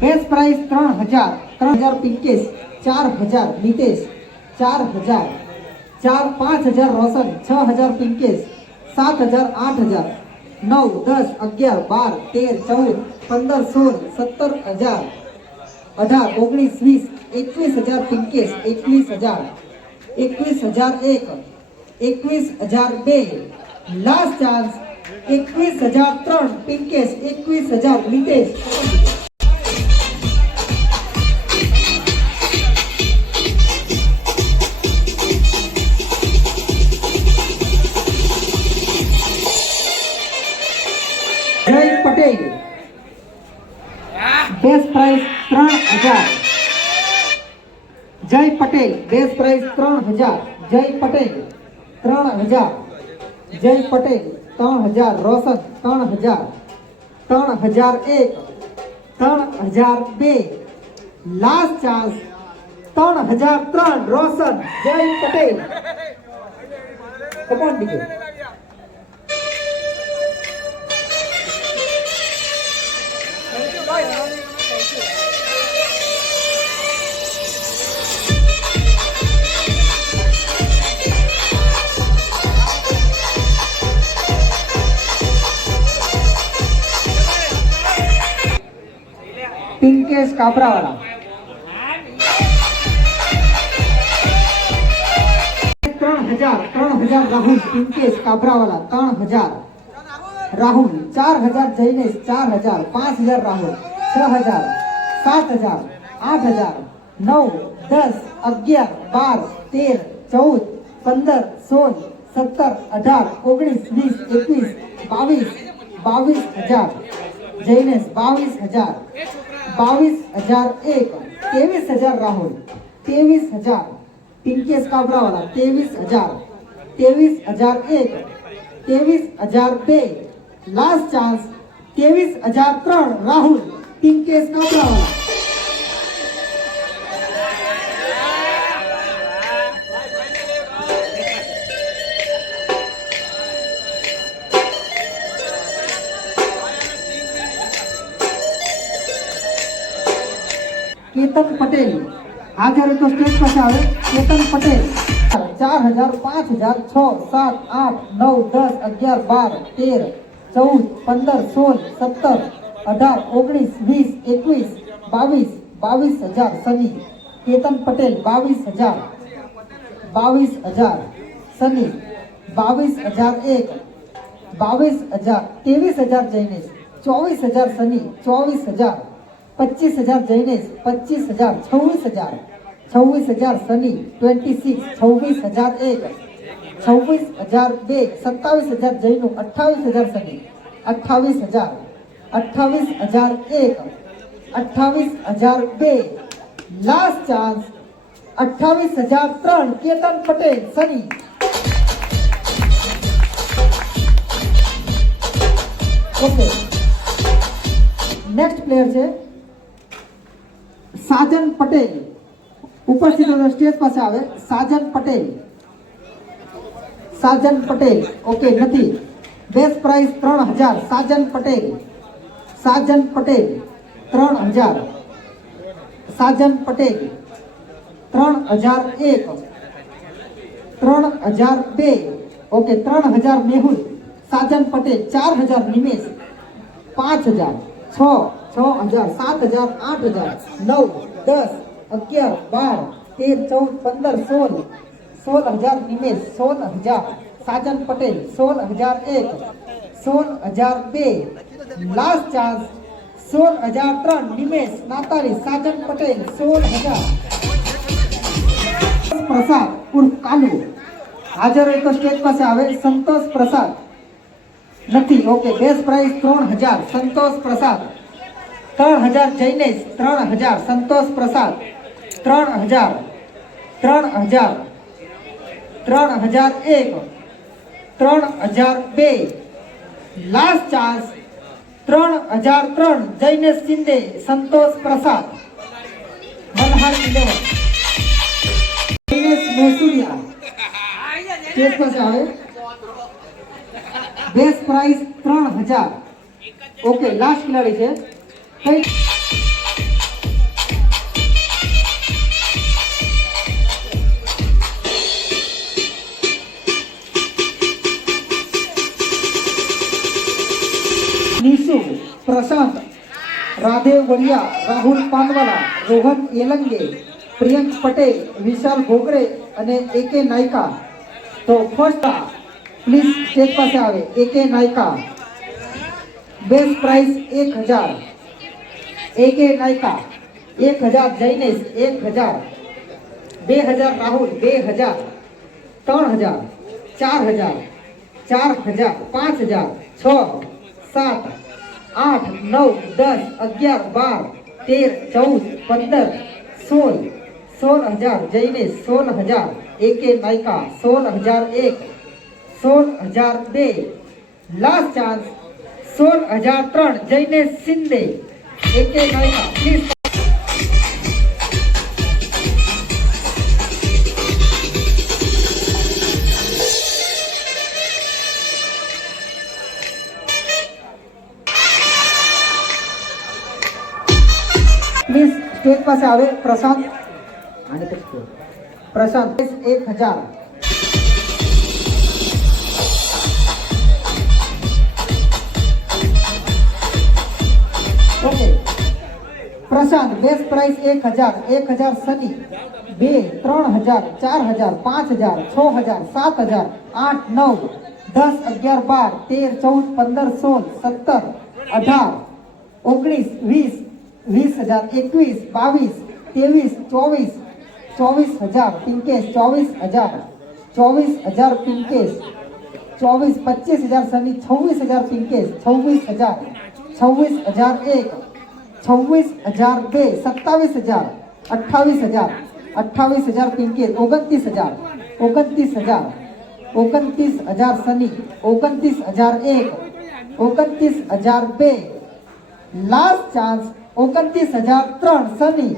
Best price 3,000. 3,000 Pinkesh, 4,000 Mitesh, 4,000, 5,000 રોશન, 6,000 પિંકેશ, 7,000, 8,000, 9, 10, 11, 12, 13, 14, 15, 16, 17, 18, 19, 20, 21,000 પિંકેશ, 21,000, 21,001, 21,002. Last chance 21,003. પિંકેશ, 21,000 મિતેશ. જય પટેલ. Best price 3,000. જય પટેલ. Best price 3,000. જય પટેલ 3,000. જય પટેલ 3,000. રોશન 3,000. 3,001, 3,002. Last chance 3,003. રોશન. જય પટેલ. કમોન બીજો. પિંકેશ કાપરાવાળા. 3,000 રાહુલ. પિંકેશ કાપરાવાળા 3,000 રાહુલ. 4,000 જૈનેશ. 4,000, 5,000 રાહુલ. 6,000, 7,000, 8,000, 9, 10, 11, 12, 13, 14, 15, 16, 17, 18, 19, 20, 21, 22,000. જૈનેશ 22,000, 22,001, 23,000 Rahul, 23,000 Pinkesh काबरावाला, 23,000, 23,001, 23,002, last chance 23,003 Rahul Pinkesh काबरावाला. केतन पटेल हाजर तो स्टेज पर આવે. Ketan Patel 4,000, 5,000, 6, 7, 8, 9, 10, 11, 12, 13, 14, 15, 16, 17, 18, 19, 20, 21, 22, 22,000 Sunny. Ketan Patel 22,000, 22,000 Sunny, 22,001, 22,000, 23,000 Jainesh, 24,000 Sunny, 24,000, 25,000 Jainesh, 25,000, 26,000, 26,000 Sunny, 26, 26,001, 26,002, 27,000 Jainu, 28,000 Sunny, 28,000, 28,001, 28,002, last chance 28,003 Ketan Patel Sunny. Okay, next player છે સાજન પટેલ. ઉપસ્થિત સ્ટેજ પાસે આવે. સાજન પટેલ, સાજન પટેલ. ઓકે, નથી. Best prize 3,000 Sajan Patel, Sajan Patel 3,000, Sajan Patel 3,001, 3,002. Okay, 3,000 Mehul. Sajan Patel 4,000 Nimesh, 5,000, 6, 6,000, 7,000, 8,000, 9, 10, 11, 12, 13, 14, 15, 16, 16,000 Nimesh, 16,000 Sajan Patel, 16,001, 16,002. Last chance 16,003 Nimesh નાતાલી સાજન પટેલ 16,000. પ્રસાદ ઉર્ફ કાલુ હાજર હોય તો સ્ટેજ પાસે આવે. સંતોષ પ્રસાદ નથી. ઓકે, બેસ્ટ પ્રાઇઝ 3,000 સંતોષ પ્રસાદ, 3,000 જૈનેશ, 3,000 સંતોષ પ્રસાદ, 3,000, 3,000, 3,001, 3,002. લાસ્ટ ચાન્સ 3,003 જૈનેશ શિંદે, સંતોષ પ્રસાદ, મલ્હાર 11, જૈનેશ મહેસુરિયા સ્ટેજ પાસે આવે. Best prize 3,000. ઓકે, લાસ્ટ ખેલાડી છે કઈ निशु, प्रशांत, राधेव वलिया, राहुल पानवाला, रोहन येलंगे, प्रियंक पटेल, विशाल घोगरे અને એકે નાયકા. તો ફર્સ્ટ પ્લીઝ સ્ટેજ પાસે આવે. એકે નાયકા. બેસ્ટ પ્રાઇઝ 1,000 એકે નાયકા, 1,000 જૈનેશ, 1,000, 2,000 રાહુલ, 2,000, 3,000, 4,000, 4,000, 5,000, 6, 7, 8, 9, 10, 11, 12, 13, 14, 15, 16, 16,000 જૈનેશ, 16,000 એકે નાયકા, 16,001, 16,002. લાસ્ટ ચાન્સ 16,003 જૈનેશ શિંદે એકે નાયકા. પ્લીઝ પ્લીઝ સ્ટેજ પાસે આવે. પ્રશાંત અને પ્રશાંત 1,000. ઓકે, પ્રશાંત best price 1,000, 1,000 Sunny, 2, 3,000, 4,000, 5,000, 6,000, 7,000, 8, 9, 10, 11, 12, 13, 14, 15, 16, 18, 19, 20, 20,000, 21, 22, 23, 24, 24,000 Pinkesh, 24,000, 24,000 Pinkesh, 24, 25,000 Sunny, 26,000 Pinkesh, 26,000, 26,001, 26,002, 27,000, 28,000 28,000 Pinkesh 29,000 29,000 29,000 Sunny 29,001 29,002 last chance 29,003 Sunny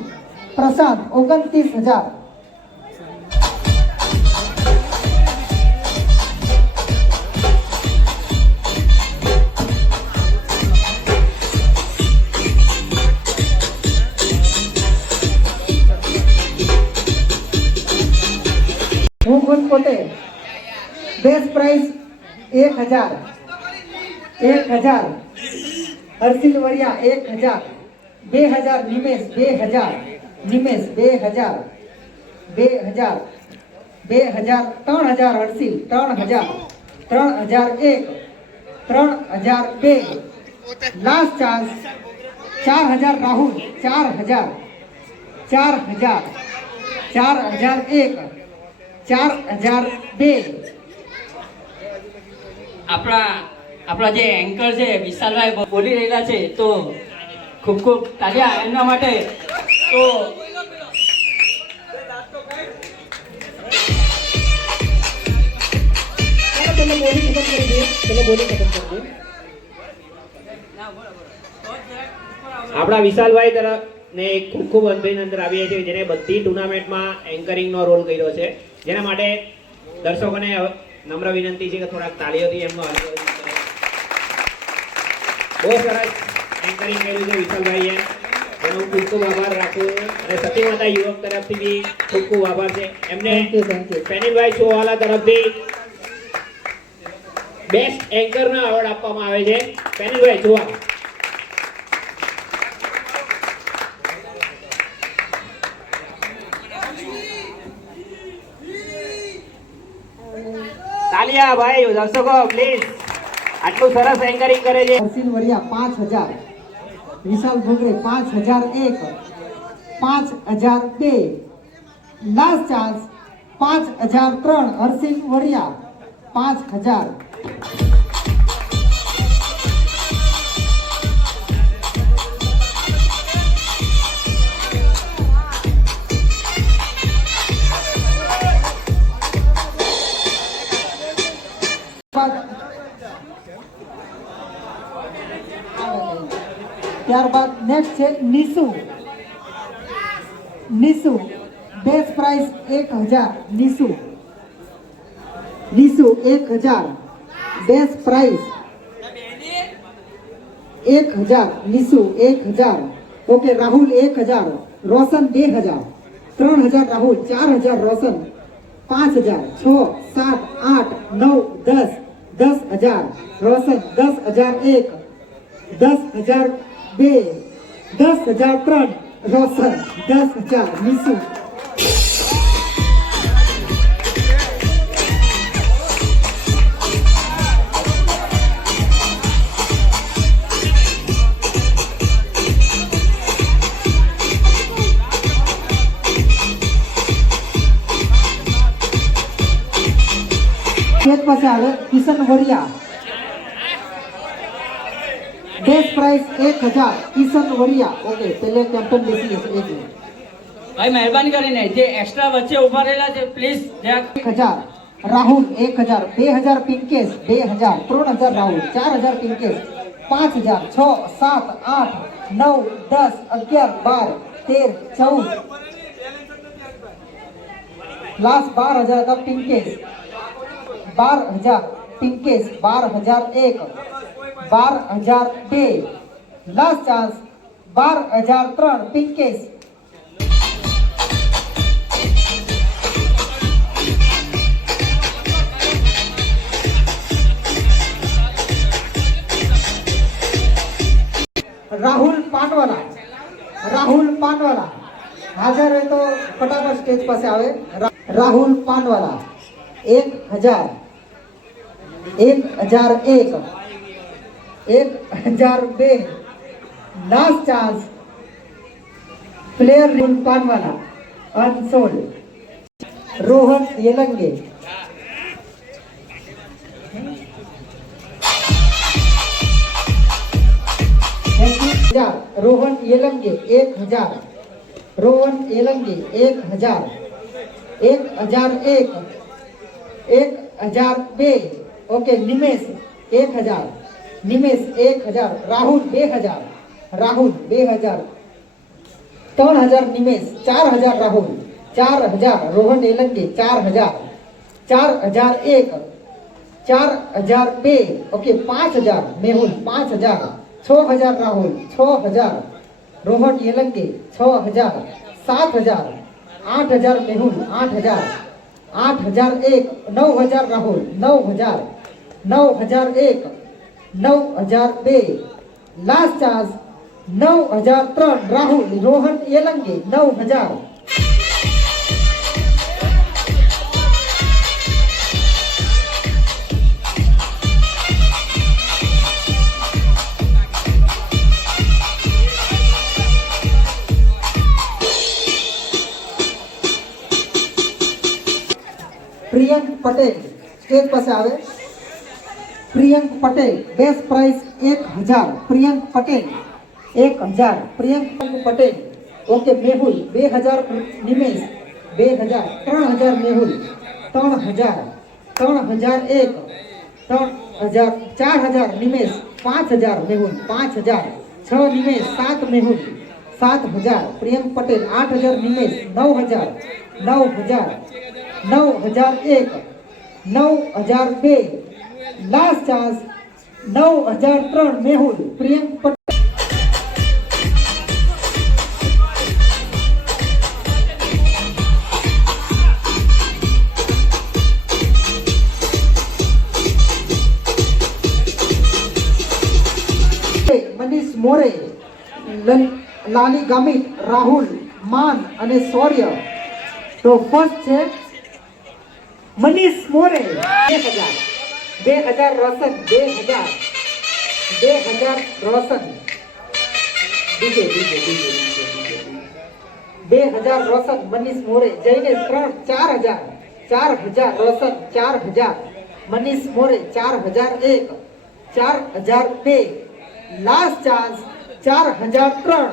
Prashant 29,000 હું ખુદ પોતે best prize 1,000 1,000 Harshil Variya 1,000 2,000 Nimesh 2,000 Nimesh 2,000 2,000 2,000 3,000 Harshil 3,000 3,001 3,002 last chance 4,000 Rahul 4,000 4,000 4,001 4,002 આપણા જે એન્કર છે વિશાલભાઈ બોલી રહેલા છે તો ખૂબ ખૂબ તાળીયા એમના માટે. તો આપણા વિશાલભાઈ તરફ ને ખૂબ ખૂબ અભિનંદન આવીએ છીએ જેને બધી ટુર્નામેન્ટમાં એન્કરિંગનો રોલ કર્યો છે, જેના માટે દર્શકોને નમ્ર વિનંતી છે કે થોડાક તાળીઓથી એમનો અભિનંદન કરે. બહુ સરસ એન્કરિંગ કર્યું છે વિશાલભાઈએ, એનો હું ખૂબ ખૂબ આભાર રાખું અને સતી માતા યુવક તરફથી બી ખૂબ ખૂબ આભાર છે એમને. થેન્ક યુ પેનિલભાઈ શોવાલા તરફથી બેસ્ટ એન્કરનો એવોર્ડ આપવામાં આવે છે. પેનિલભાઈ શોવાલા. તાલિયા ભાઈ દર્શકો પ્લીઝ, આટલું સરસ એન્કરિંગ કરે છે. હર્ષિલ વરિયા 5,000 વિશાલ ભોગરે 5,001 5,002 લાસ્ટ ચાન્સ 5,003 હર્ષિલ વરિયા 5,000 ત્યારબાદ નેક્સ્ટ છે Nishu Nishu best prize 1,000 Nishu Nishu 1,000 best prize 1,000 Nishu 1,000 okay. Rahul 1,000 Roshan 2,000 3,000 Rahul 4,000 Roshan 5,000 6 7 8 9 10 10,000 Roshan 10,001 10,002 10,003 Roshan 10,000 Nishu. એક પાસે આવે Kishan Variya best prize 1,000 Kishan Variya okay. પેલે કેપ્ટન બેસી જશે એક મિનિટ. ભાઈ મહેરબાની કરીને જે એક્સ્ટ્રા વચ્ચે ઉભા રહેલા છે પ્લીઝ જરાક. 1,000 રાહુલ 1,000 2,000 પિંકેશ 2,000 3,000 રાહુલ 4,000 પિંકેશ 5,000 6 7 8 9 10 11 12 13 14 लास्ट 12,000 का पिंकेश 12,000 पिंकेश 12,001 12,002 लास्ट चांस 12,003 पिंकेश. राहुल पानवाला हाजर है तो फटाफट स्टेज पर से आवे. Rahul पानवाला 1,000 1,001 1,002 last chance player Rahul पानवाला unsold. Rohan येलंगे Rohan येलंगे 1,000 Rohan एलंगी 1000 1001 1002 okay निमेश 1000 निमेश 1000 राहुल 2000 राहुल 2000 3000 निमेश 4000 Rahul 4000 Rohan एलंगी 4000 4001 4002 okay 5000 Mehul 5000 6000 Rahul 6000 Rohan Yelange 6000 7000 8000 Mehul 8000 8001 9000 Rahul 9000 9001 9002 last charge 9003 Rahul Rohan Yelange 9000 Priyank Patel stage पर से आवे Priyank Patel best price 1000 Priyank Patel 1000 Priyank Patel okay Mehul 2000 Nimesh 2000 3000 Mehul 3000 3001 3000 4000 Nimesh 5000 Mehul 5000 6 Nimesh 7 Mehul 7000 Priyank Patel 8000 Nimesh 9000 9000 9001 9002 last chance 9003 Mehul Priyank Patel Manish मोरे लाली गामित राहुल मान અને સૌર્ય તો ફર્સ્ટ છે मनीष मोरे 2000 रोशन 2000 रोशन डीजे 2000 रोशन मनीष मोरे जयने 4000 रोशन 4000 मनीष मोरे 4001 4002 लास्ट चांस 4003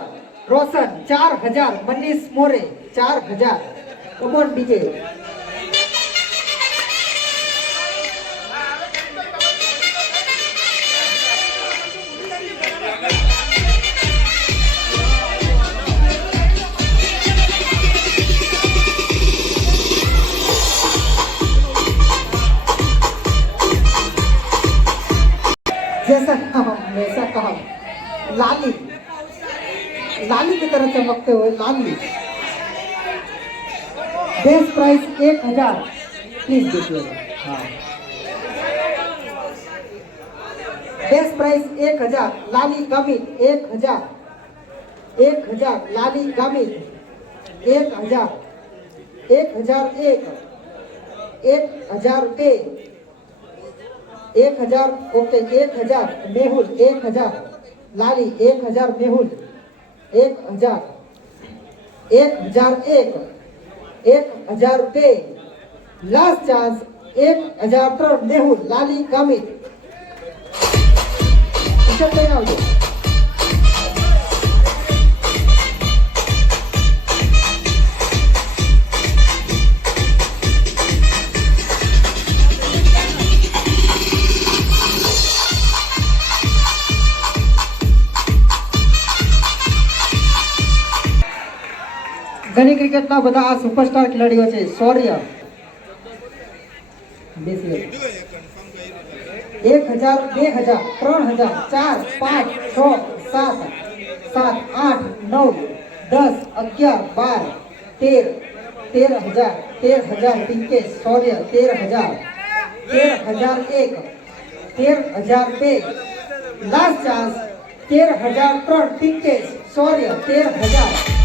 रोशन 4000 मनीष मोरे 4000 कमॉन डीजे जैसा कहा वैसा कहा लाली लाली की तरह चमकते हुए लाली बेस्ट प्राइस 1000 प्लीज देखिएगा हाँ बेस्ट प्राइस 1000 लाली गामित 1000 लाली गामित 1000 1001 1002 1000 ओके 1000 मेहुल 1000 लाली 1000 मेहुल 1000 1001 1002 लास्ट चांस 1003 मेहुल लाली गामित नहीं आओ ગણી ક્રિકેટના બધા આ સુપરસ્ટાર ખેલાડીઓ છે સૌર્ય 1000 2000 3000 4 5 6 7 7 8 9 10 11 12 13 13000 પિંકેશ સૌર્ય 13000 13001 13002 લાસ્ટ ચાન્સ 13003 પિંકેશ સૌર્ય 13000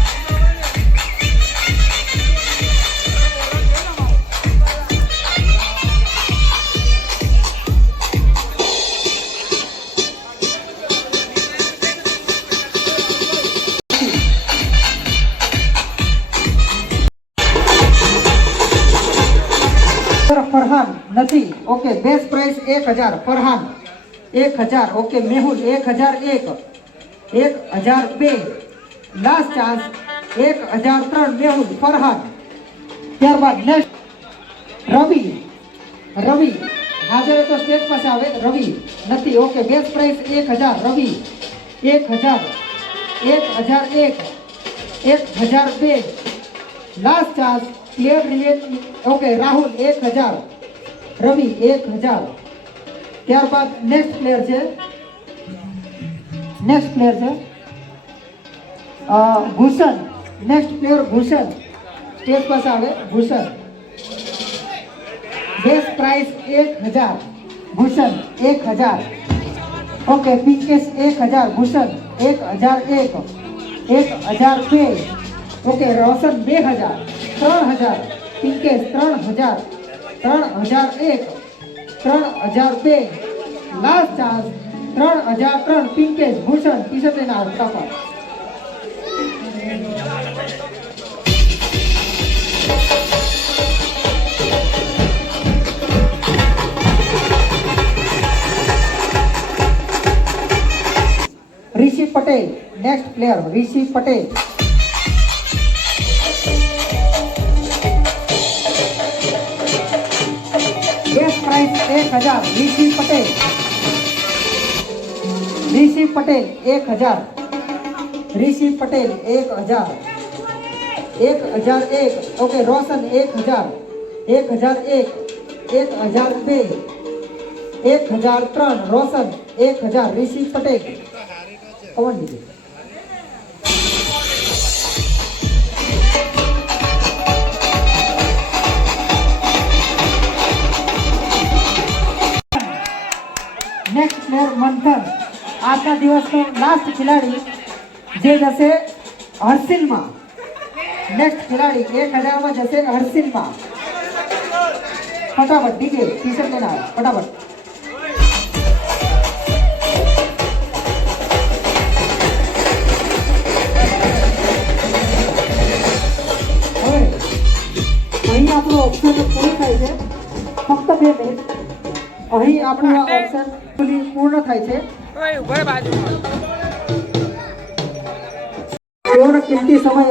फरहान नथी okay best price 1000 Farhan 1000 okay Mehul 1001 1002 last chance 1003 Mehul Farhad. ત્યારબાદ નેક્સ્ટ રવિ હાજર હોય તો સ્ટેજ પાસે આવે. રવિ નથી. Okay, best prize 1000. Ravi 1000, 1001, 1002. Last chance player રિલેટ. ઓકે, રાહુલ 1000, રવિ 1000. ત્યારબાદ નેક્સ્ટ પ્લેયર છે Bhushan. Next player Bhushan stage પાસે આવે. Bhushan best prize 1000. Bhushan 1000. Okay, Pinkesh 1000, Bhushan 1001, 1002. Okay, Roshan 2000, 3000, Pinkesh 3000, 3001, 3002. Last chance 3003 Pinkesh. Bhushan T-shirt લઈને આવે ફટાફટ. Rishi Patel next player. Rishi Patel best price 1000. Rishi Patel 1000. Rishi Patel 1000, 1001. Okay, Roshan 1000, 1001, 1002, 1003. Roshan 1000. Rishi Patel कौन दीजिए. નેક્સ્ટ પ્લેયર મંથન. આજના દિવસનો લાસ્ટ ખેલાડી જે જશે હર્ષિલમાં. નેક્સ્ટ ખેલાડી 1000 માં જશે હર્ષિલમાં. ફટાફટ ડીજે ટી-શર્ટ લઈને આવે ફટાફટ. અહીં આપણું ઓપ્શન પૂરું થાય છે. ફક્ત 2 મિનિટ. અહીં આપણું આ ઓપ્શન પૂર્ણ થાય છે. તેઓનો કિંમતી સમય